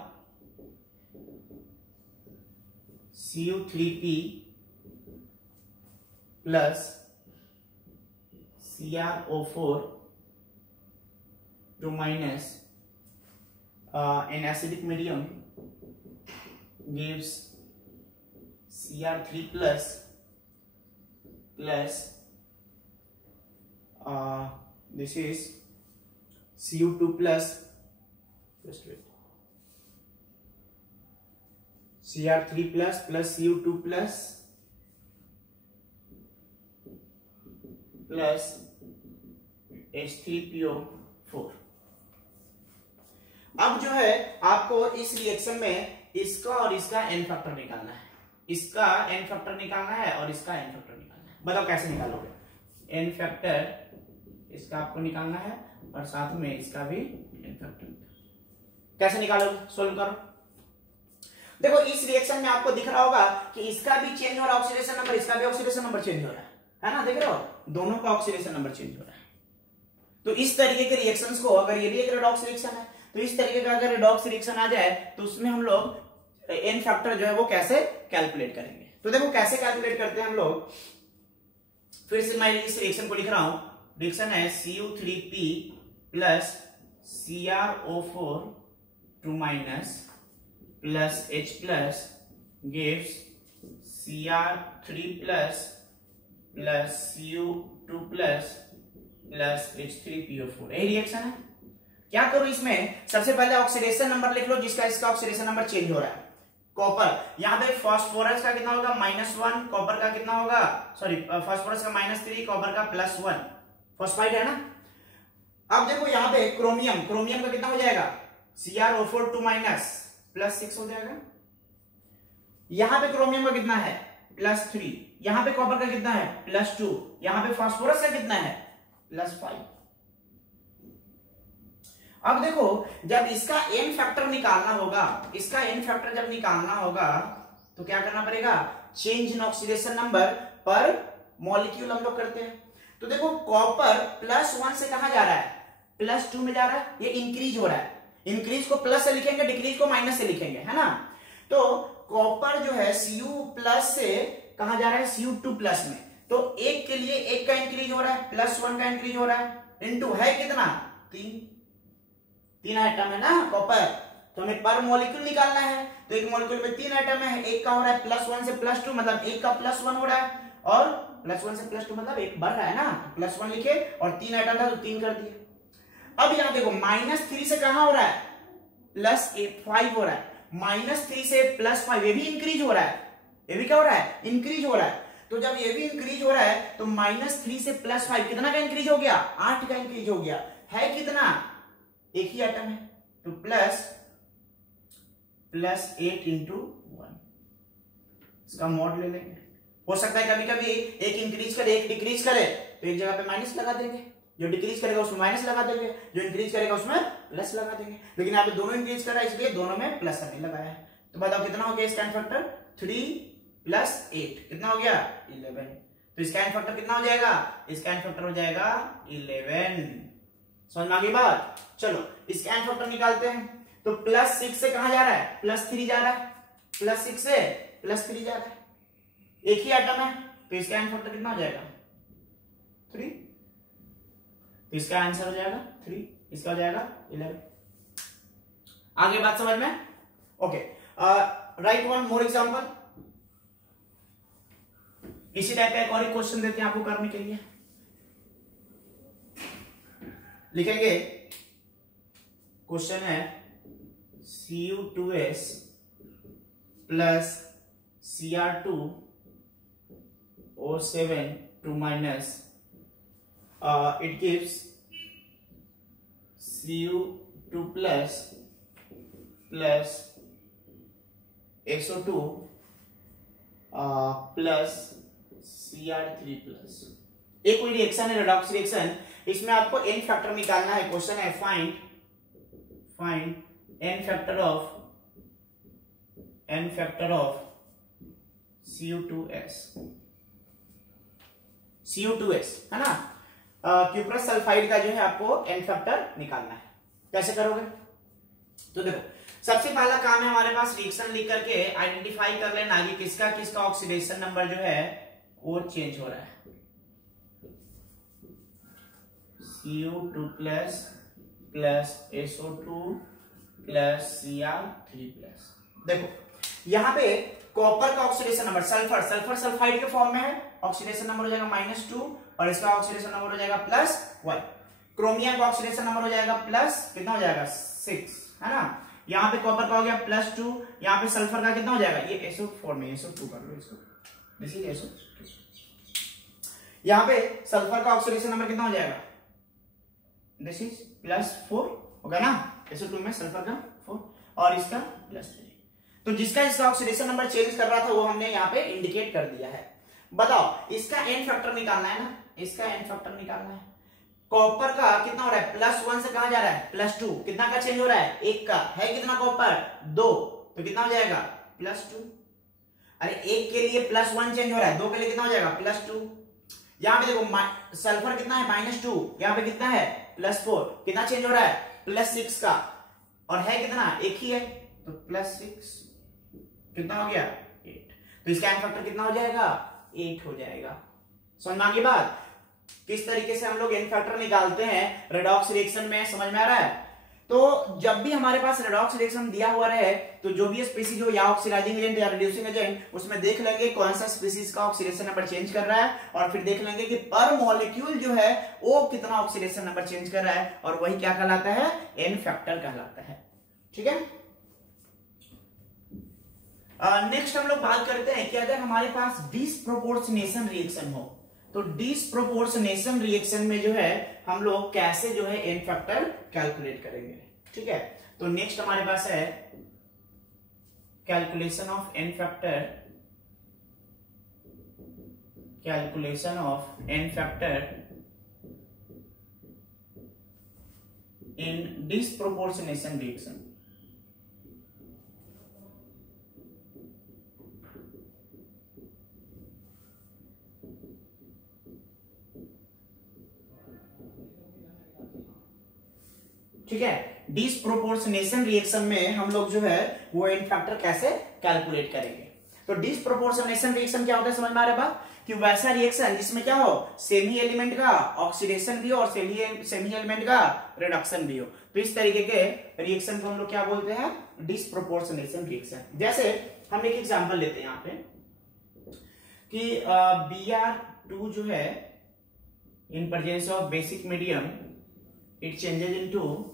Cu3p plus CrO4 to minus an acidic medium gives Cr3 plus this is Cu2 plus, just wait, Cr3 plus Cu2 plus H3PO4। अब जो है आपको इस रिएक्शन में इसका और इसका एन फैक्टर निकालना है, इसका एन फैक्टर निकालना है और इसका एन फैक्टर निकालना है। बताओ कैसे निकालोगे? एन फैक्टर इसका आपको निकालना है और साथ में इसका भी एन फैक्टर। कैसे निकालोगे? सोल्व करो। देखो इस रिएक्शन में आपको दिख रहा होगा कि इसका भी चेंज हो रहा है ऑक्सीडेशन नंबर, इसका भी ऑक्सीडेशन नंबर चेंज हो रहा है ना? देख रहे हो, दोनों का ऑक्सीडेशन नंबर चेंज हो रहा है। तो इस तरीके के रिएक्शंस को, अगर ये भी एक रेडॉक्स रिएक्शन है, तो इस तरीके का अगर रेडॉक्स रिएक्शन आ जाए तो उसमें हम लोग एन फैक्टर जो है वो कैसे कैलकुलेट करेंगे। तो देखो कैसे कैलकुलेट करते हैं हम लोग। फिर से मैं इस रिएक्शन को लिख रहा हूं। रिएक्शन है Cu3p plus CrO4 two minus plus H plus gives Cr3 plus Cu2 plus H3PO4। यही रिएक्शन है। क्या करो इसमें, सबसे पहले ऑक्सीडेशन नंबर लिख लो जिसका इसका ऑक्सीडेशन नंबर चेंज हो रहा है। कॉपर, यहाँ पे फास्फोरस का कितना होगा -1, कॉपर का कितना होगा, सॉरी फास्फोरस का -3, कॉपर का +1, फॉस्फाइड है ना। अब देखो यहाँ पे क्रोमियम, क्रोमियम का कितना हो जाएगा, CrO4 टू माइनस +6 हो जाएगा। यहाँ पे क्रोमियम का कितना है +3, यहाँ पे कॉपर का कितना है +2, यहाँ पे फास्फोरस का कितना है +5। अब देखो जब इसका एन फैक्टर निकालना होगा, इसका एन फैक्टर जब निकालना होगा तो क्या करना पड़ेगा, चेंज इन ऑक्सीडेशन नंबर पर मॉलिक्यूल हम लोग करते हैं। तो देखो कॉपर +1 से कहां जा रहा है, +2 में जा रहा है, ये इंक्रीज हो रहा है। इंक्रीज को प्लस से लिखेंगे, डिक्रीज को माइनस से लिखेंगे, है ना। तो कॉपर जो है Cu+ से कहां जा रहा है, Cu2+ में। तो एक के लिए एक का इंक्रीज हो रहा है, +1 का इंक्रीज हो रहा है, इनटू है कितना 3 आइटम है ना कॉपर। तो हमें पर मॉलिक्यूल निकालना है। तो एक मॉलिक्यूल में 3 आइटम है, एक का हो रहा है +1 से +2, मतलब एक का +1 हो रहा है, और +1 से +2 मतलब एक बढ़ रहा है ना। +1 लिखे और 3 आइटम था तो 3 कर दिए। अब यहां देखो -3 से कहां हो रहा है, +5 हो रहा है। -3 से +5 ये भी इंक्रीज हो रहा है, ये भी क्या हो रहा है, इंक्रीज हो रहा है। तो जब ये भी इंक्रीज हो रहा है तो -3 से +5 कितना का इंक्रीज हो गया, 8 का इंक्रीज हो गया। है कितना, एक ही आइटम है, तो +8 × 1, इसका मॉड ले लेंगे। हो सकता है कभी कभी एक इंक्रीज करे एक डिक्रीज करे, तो एक जगह पे माइनस लगा देंगे, जो डिक्रीज करेगा उसमें माइनस लगा देंगे, जो इंक्रीज करेगा उसमें प्लस लगा देंगे। लेकिन यहाँ पे दोनों इंक्रीज कर रहा है इसलिए दोनों में प्लस नहीं लगाया है। तो बताओ कितना हो गया इसका एन फैक्टर, 3 + 8 कितना हो गया 11। तो इसका एन फैक्टर कितना हो जाएगा, इसका एन फैक्टर हो जाएगा 11। समझ में आ गई बात। चलो इसका एन फैक्टर निकालते हैं। तो +6 से कहां जा रहा है, +3 जा रहा है, +6 से +3 जा रहा है, एक ही आइटम है। तो इसका एन फैक्टर कितना हो जाएगा 3। तो इसका आंसर हो जाएगा 3, इसका हो जाएगा 11। आगे बात समझ में, okay. Right one more example. इसी टाइप का एक और क्वेश्चन देते हैं आपको करने के लिए। लिखेंगे, क्वेश्चन है Cu2s plus Cr2O7 two minus it gives Cu2 plus SO2 plus Cr3 plus। एक कोई रिएक्शन है रेडॉक्स रिएक्शन, इसमें आपको n फैक्टर निकालना है। क्वेश्चन है find n factor of CO2S है ना। क्यूप्रस सल्फाइड का जो है आपको n फैक्टर निकालना है। कैसे करोगे? तो देखो, सबसे पहला काम है हमारे पास रिएक्शन लिख करके आइडेंटिफाई कर लेना कि किसका किसका ऑक्सीडेशन नंबर जो है वो चेंज हो रहा है। CO2 plus SO2 plus Cr3 plus. देखो यहां पे कॉपर का ऑक्सीडेशन नंबर सल्फर सल्फाइड के फॉर्म में है, ऑक्सीडेशन नंबर हो जाएगा -2 और इसका ऑक्सीडेशन नंबर हो जाएगा +1। क्रोमियम का ऑक्सीडेशन नंबर हो जाएगा प्लस कितना हो जाएगा 6 है ना। यहाँ पे कॉपर का हो गया +2, यहाँ पे सल्फर का कितना हो जाएगा, ये SO4 में SO2 कर लो इसको, दिस इज SO2। यहाँ पे सल्फर का ऑक्सीडेशन नंबर कितना हो जाएगा, दिस इज +4 होगा ना, SO2 में सल्फर का 4 और इसका +3। तो जिसका इसका ऑक्सीडेशन नंबर चेंज कर रहा था वो हमने यहाँ पे इंडिकेट कर दिया है। बताओ इसका n फैक्टर निकालना है ना, इसका n फैक्टर निकालना है। कॉपर का कितना हो रहा है, +1 से कहां जा रहा है +2, कितना का चेंज हो रहा है, 1 का है, कितना कॉपर 2, तो कितना हो जाएगा +2। अरे 1 के लिए +1 चेंज हो रहा है, 2 के लिए कितना हो जाएगा +2। यहाँ पे देखो सल्फर कितना है -2, यहाँ पे कितना है +4, कितना चेंज हो रहा है +6 का, और है कितना एक ही है तो +6 कितना हो गया 8। तो इसका n फैक्टर कितना हो जाएगा 8 हो जाएगा। समझ में आ गई बात, किस तरीके से हम लोग n फैक्टर निकालते हैं रेडॉक्स रिएक्शन में, समझ में आ रहा है। तो जब भी हमारे पास रेडॉक्स रिएक्शन दिया हुआ रहे तो जो भी स्पीसीज हो या ऑक्सीडाइजिंग एजेंट या रिड्यूसिंग एजेंट, उसमें देख लेंगे कौन सा स्पीसीज का ऑक्सीडेशन नंबर चेंज कर रहा है और फिर देख लेंगे कि पर मॉलिक्यूल जो है वो कितना ऑक्सीडेशन नंबर चेंज कर रहा है, और वही क्या कहलाता है n फैक्टर कहलाता है। ठीक है। नेक्स्ट हम लोग बात करते हैं कि अगर हमारे पास डिसप्रोपोर्शनेशन रिएक्शन हो तो डिसप्रोपोर्शनेशन रिएक्शन में जो है हम लोग कैसे जो है n फैक्टर कैलकुलेट करेंगे। ठीक है, तो नेक्स्ट हमारे पास है calculation of n factor, calculation of n factor in disproportionation reaction. ठीक है, डिसप्रोपोर्शनेशन रिएक्शन में हम लोग जो है वो n फैक्टर कैसे कैलकुलेट करेंगे। तो डिसप्रोपोर्शनेशन रिएक्शन क्या होता है, समझ में आ रहा है बात, कि वैसा रिएक्शन जिसमें क्या हो सेमी एलिमेंट का ऑक्सीडेशन भी हो और सेमी एलिमेंट का रिडक्शन भी हो। तो इस तरीके के रिएक्शन को हम लोग क्या बोलते हैं, डिसप्रोपोर्शनेशन रिएक्शन। जैसे हम एक एग्जांपल लेते हैं यहाँ पे कि Br2 जो है in presence of basic medium it changes into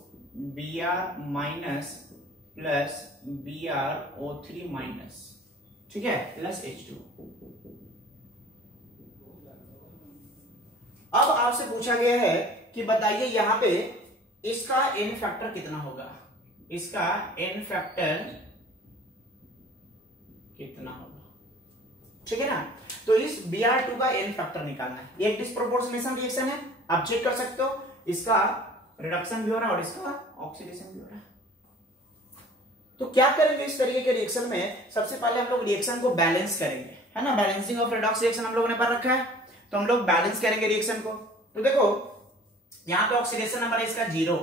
Br minus plus BrO3 minus, ठीक है, प्लस H2। अब आपसे पूछा गया है कि बताइए यहां पे इसका n फैक्टर कितना होगा, इसका n फैक्टर कितना होगा। ठीक है ना, तो इस Br2 का n फैक्टर निकालना है। ये एक डिसप्रोपोर्शनेशन रिएक्शन है, आप चेक कर सकते हो, इसका रिडक्शन भी हो रहा है और इसका ऑक्सीडेशन भी हो रहा है। तो क्या करेंगे इस तरीके के रिएक्शन में, सबसे पहले हम लोग रिएक्शन को बैलेंस करेंगे, है ना। बैलेंसिंग ऑफ रेडॉक्स रिएक्शन हम लोगों ने पढ़ रखा है, तो हम लोग बैलेंस करेंगे रिएक्शन को। तो देखो यहाँ पे ऑक्सीडेशन नंबर है इसका 0,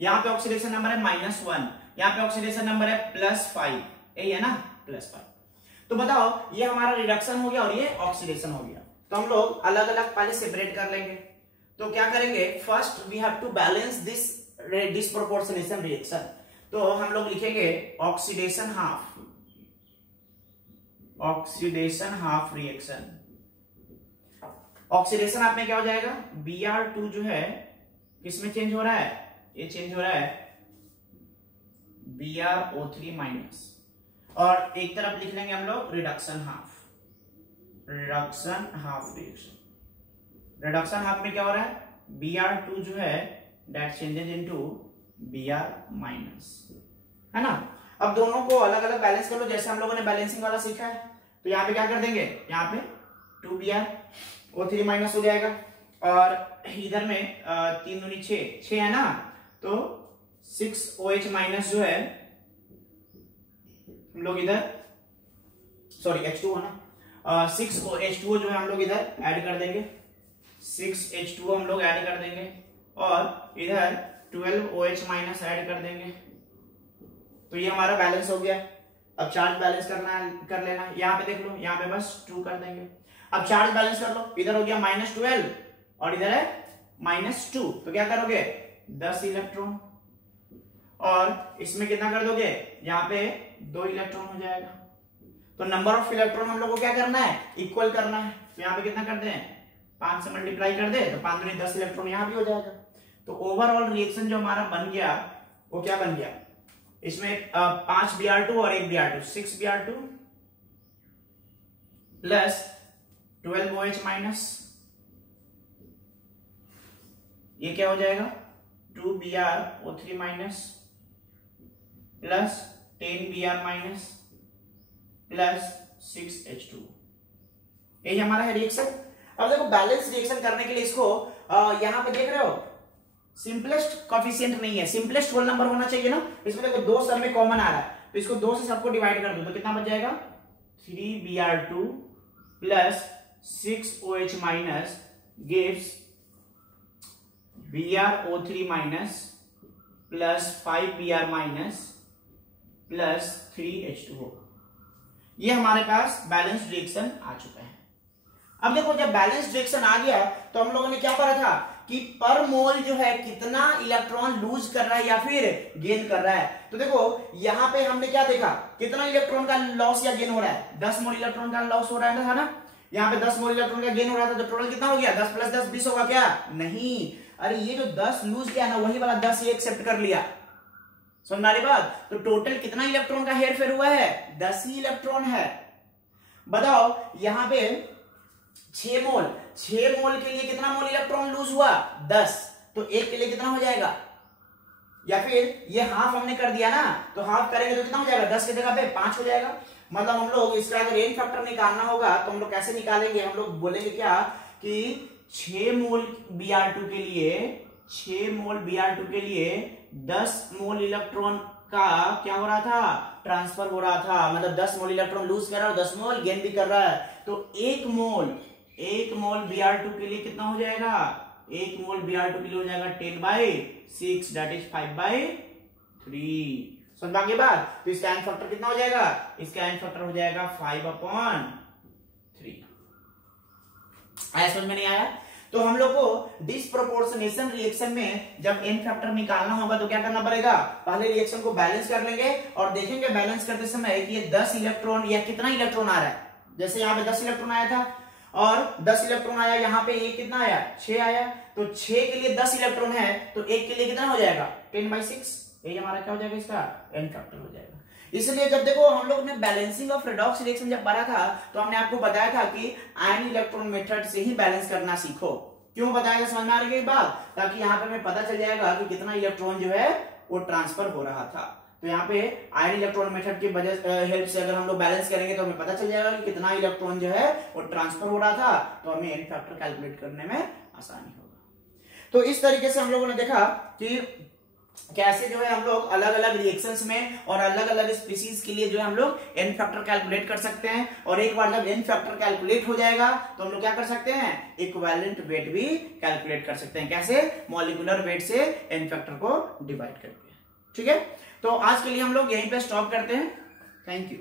यहाँ पे ऑक्सीडेशन नंबर है -1, यहाँ पे ऑक्सीडेशन नंबर है +5, यही है ना +5। तो बताओ ये हमारा रिडक्शन हो गया और ये ऑक्सीडेशन हो गया। तो हम लोग अलग अलग पहले सेपरेट कर लेंगे। तो क्या करेंगे, first we have to balance this disproportionation reaction. तो हम लोग लिखेंगे oxidation half reaction. Oxidation half में क्या हो जाएगा, Br2 जो है किसमें चेंज हो रहा है, ये चेंज हो रहा है BrO3 माइनस, और एक तरफ लिख लेंगे हम लोग reduction half reaction. Reduction half में क्या हो रहा है, Br2 जो है that changes into Br minus, है ना। अब दोनों को अलग अलग बैलेंस कर लो, जैसे हम लोगों ने बैलेंसिंग वाला सीखा है। तो यहाँ पे क्या कर देंगे, यहाँ पे 2BrO3 माइनस हो जाएगा और इधर में 3 दूनी 6 है ना, तो 6OH माइनस जो है हम लोग इधर, सॉरी H2O ना, 6H2O जो है हम लोग इधर ऐड कर देंगे, 6H2O हम लोग ऐड कर देंगे और इधर 12OH माइनस ऐड कर देंगे। तो ये हमारा बैलेंस हो गया। अब चार्ज बैलेंस कर लेना, यहाँ पे देख लो, यहाँ पे बस 2 कर देंगे। अब चार्ज बैलेंस कर लो, इधर हो गया -12 और इधर है -2, तो क्या करोगे 10 इलेक्ट्रॉन, और इसमें कितना कर दोगे, यहाँ पे 2 इलेक्ट्रॉन हो जाएगा। तो नंबर ऑफ इलेक्ट्रॉन हम लोग को क्या करना है, इक्वल करना है। तो यहाँ पे कितना करते हैं, 5 से मल्टीप्लाई कर दे तो 5 दूनी 10 इलेक्ट्रॉन यहाँ भी हो जाएगा। तो ओवरऑल रिएक्शन जो हमारा बन गया वो क्या बन गया, इसमें 5 Br2 और 1 Br2, 6 Br2 plus 12OH minus, ये क्या हो जाएगा 2 BrO3 minus plus 10 Br minus plus 6H2। ये हमारा है रिएक्शन। अब देखो बैलेंस रिएक्शन करने के लिए इसको यहां पे देख रहे हो, सिंपलेस्ट कोफिशिएंट नहीं है, सिंपलेस्ट होल नंबर होना चाहिए ना। इसमें देखो 2 सब में कॉमन आ रहा है, तो इसको 2 से सबको डिवाइड कर दो तो कितना बच जाएगा 3 Br2 plus 6OH minus gives BrO3 minus plus 5 Br minus plus 3H2O। ये हमारे पास बैलेंस रिएक्शन आ चुका है। अब देखो जब बैलेंस रिएक्शन आ गया तो हम लोगों ने क्या करा था कि पर मोल जो है कितना इलेक्ट्रॉन लूज कर रहा है या फिर गेन कर रहा है। तो देखो यहां पे हमने क्या देखा, कितना इलेक्ट्रॉन का लॉस या गेन हो रहा है, 10 मोल इलेक्ट्रॉन का लॉस हो रहा है ना। यहाँ पे 10 मोल इलेक्ट्रॉन का गेन हो रहा था, तो टोटल कितना हो गया 10 प्लस 10 20 होगा क्या, नहीं, अरे ये जो 10 लूज किया ना वही वाला 10 ये एक्सेप्ट कर लिया, समझ रही बात। तो टोटल कितना इलेक्ट्रॉन का हेर फेर हुआ है, 10 ही इलेक्ट्रॉन है। बताओ यहाँ पे 6 मोल के लिए कितना मोल इलेक्ट्रॉन लूज हुआ 10, तो 1 के लिए कितना हो जाएगा, या फिर ये हाफ हमने कर दिया ना, तो हाफ करेंगे तो कितना हो जाएगा 10 की जगह पे 5 हो जाएगा। मतलब हम लोग इसका अगर एन फैक्टर निकालना होगा तो हम लोग कैसे निकालेंगे, हम लोग बोलेंगे क्या कि 6 मोल Br2 के लिए 6 मोल Br2 के लिए 10 मोल इलेक्ट्रॉन का क्या हो रहा था, ट्रांसफर हो रहा था, मतलब 10 मोल इलेक्ट्रॉन लूज कर रहा है और 10 मोल गेन भी कर रहा है। तो 1 मोल Br2 के लिए कितना हो जाएगा, 1 मोल Br2 के लिए हो जाएगा 10/6 दैट इज 5/3। समझ गए बात। तो इसका एन फैक्टर कितना हो जाएगा, इसका एन फैक्टर हो जाएगा 5/3। आया समझ में नहीं आया। तो हम लोग को डिसप्रोपोर्शनेशन रिएक्शन में जब एन फैक्टर निकालना होगा तो क्या करना पड़ेगा, पहले रिएक्शन को बैलेंस कर लेंगे और देखेंगे बैलेंस करते समय कि ये 10 इलेक्ट्रॉन या कितना इलेक्ट्रॉन आ रहा है। जैसे यहाँ पे 10 इलेक्ट्रॉन आया था और 10 इलेक्ट्रॉन आया, यहाँ पे एक कितना आया 6 आया, तो 6 के लिए 10 इलेक्ट्रॉन है तो 1 के लिए कितना हो जाएगा 10/6। ये हमारा क्या हो जाएगा, इसका एन फैक्टर हो जाएगा। इसलिए जब देखो हम लोग ने बैलेंसिंग ऑफ रेडॉक्स रिएक्शन जब पढ़ा था तो हमने आपको बताया था कि आयन इलेक्ट्रॉन मेथड से ही बैलेंस करना सीखो। क्यों बताया था, समझ में आ रही है बात, ताकि यहाँ पे हमें पता चल जाएगा कि कितना इलेक्ट्रॉन जो है वो ट्रांसफर हो रहा था। तो यहाँ पे आयन इलेक्ट्रॉन मेथड की वजह हेल्प से अगर हम लोग बैलेंस करेंगे तो हमें पता चल जाएगा कि कितना इलेक्ट्रॉन जो है वो ट्रांसफर हो रहा था, तो हमें एन फैक्टर कैलकुलेट करने में आसानी होगा। तो इस तरीके से हम लोगों ने देखा कि कैसे जो है हम लोग अलग अलग रिएक्शंस में और अलग अलग स्पीशीज के लिए जो है हम लोग एन फैक्टर कैलकुलेट कर सकते हैं। और एक बार जब एन फैक्टर कैलकुलेट हो जाएगा तो हम लोग क्या कर सकते हैं, इक्विवेलेंट वेट भी कैलकुलेट कर सकते हैं। कैसे, मॉलिक्यूलर वेट से एन फैक्टर को डिवाइड करके। ठीक है, तो आज के लिए हम लोग यहीं पे स्टॉप करते हैं। Thank you.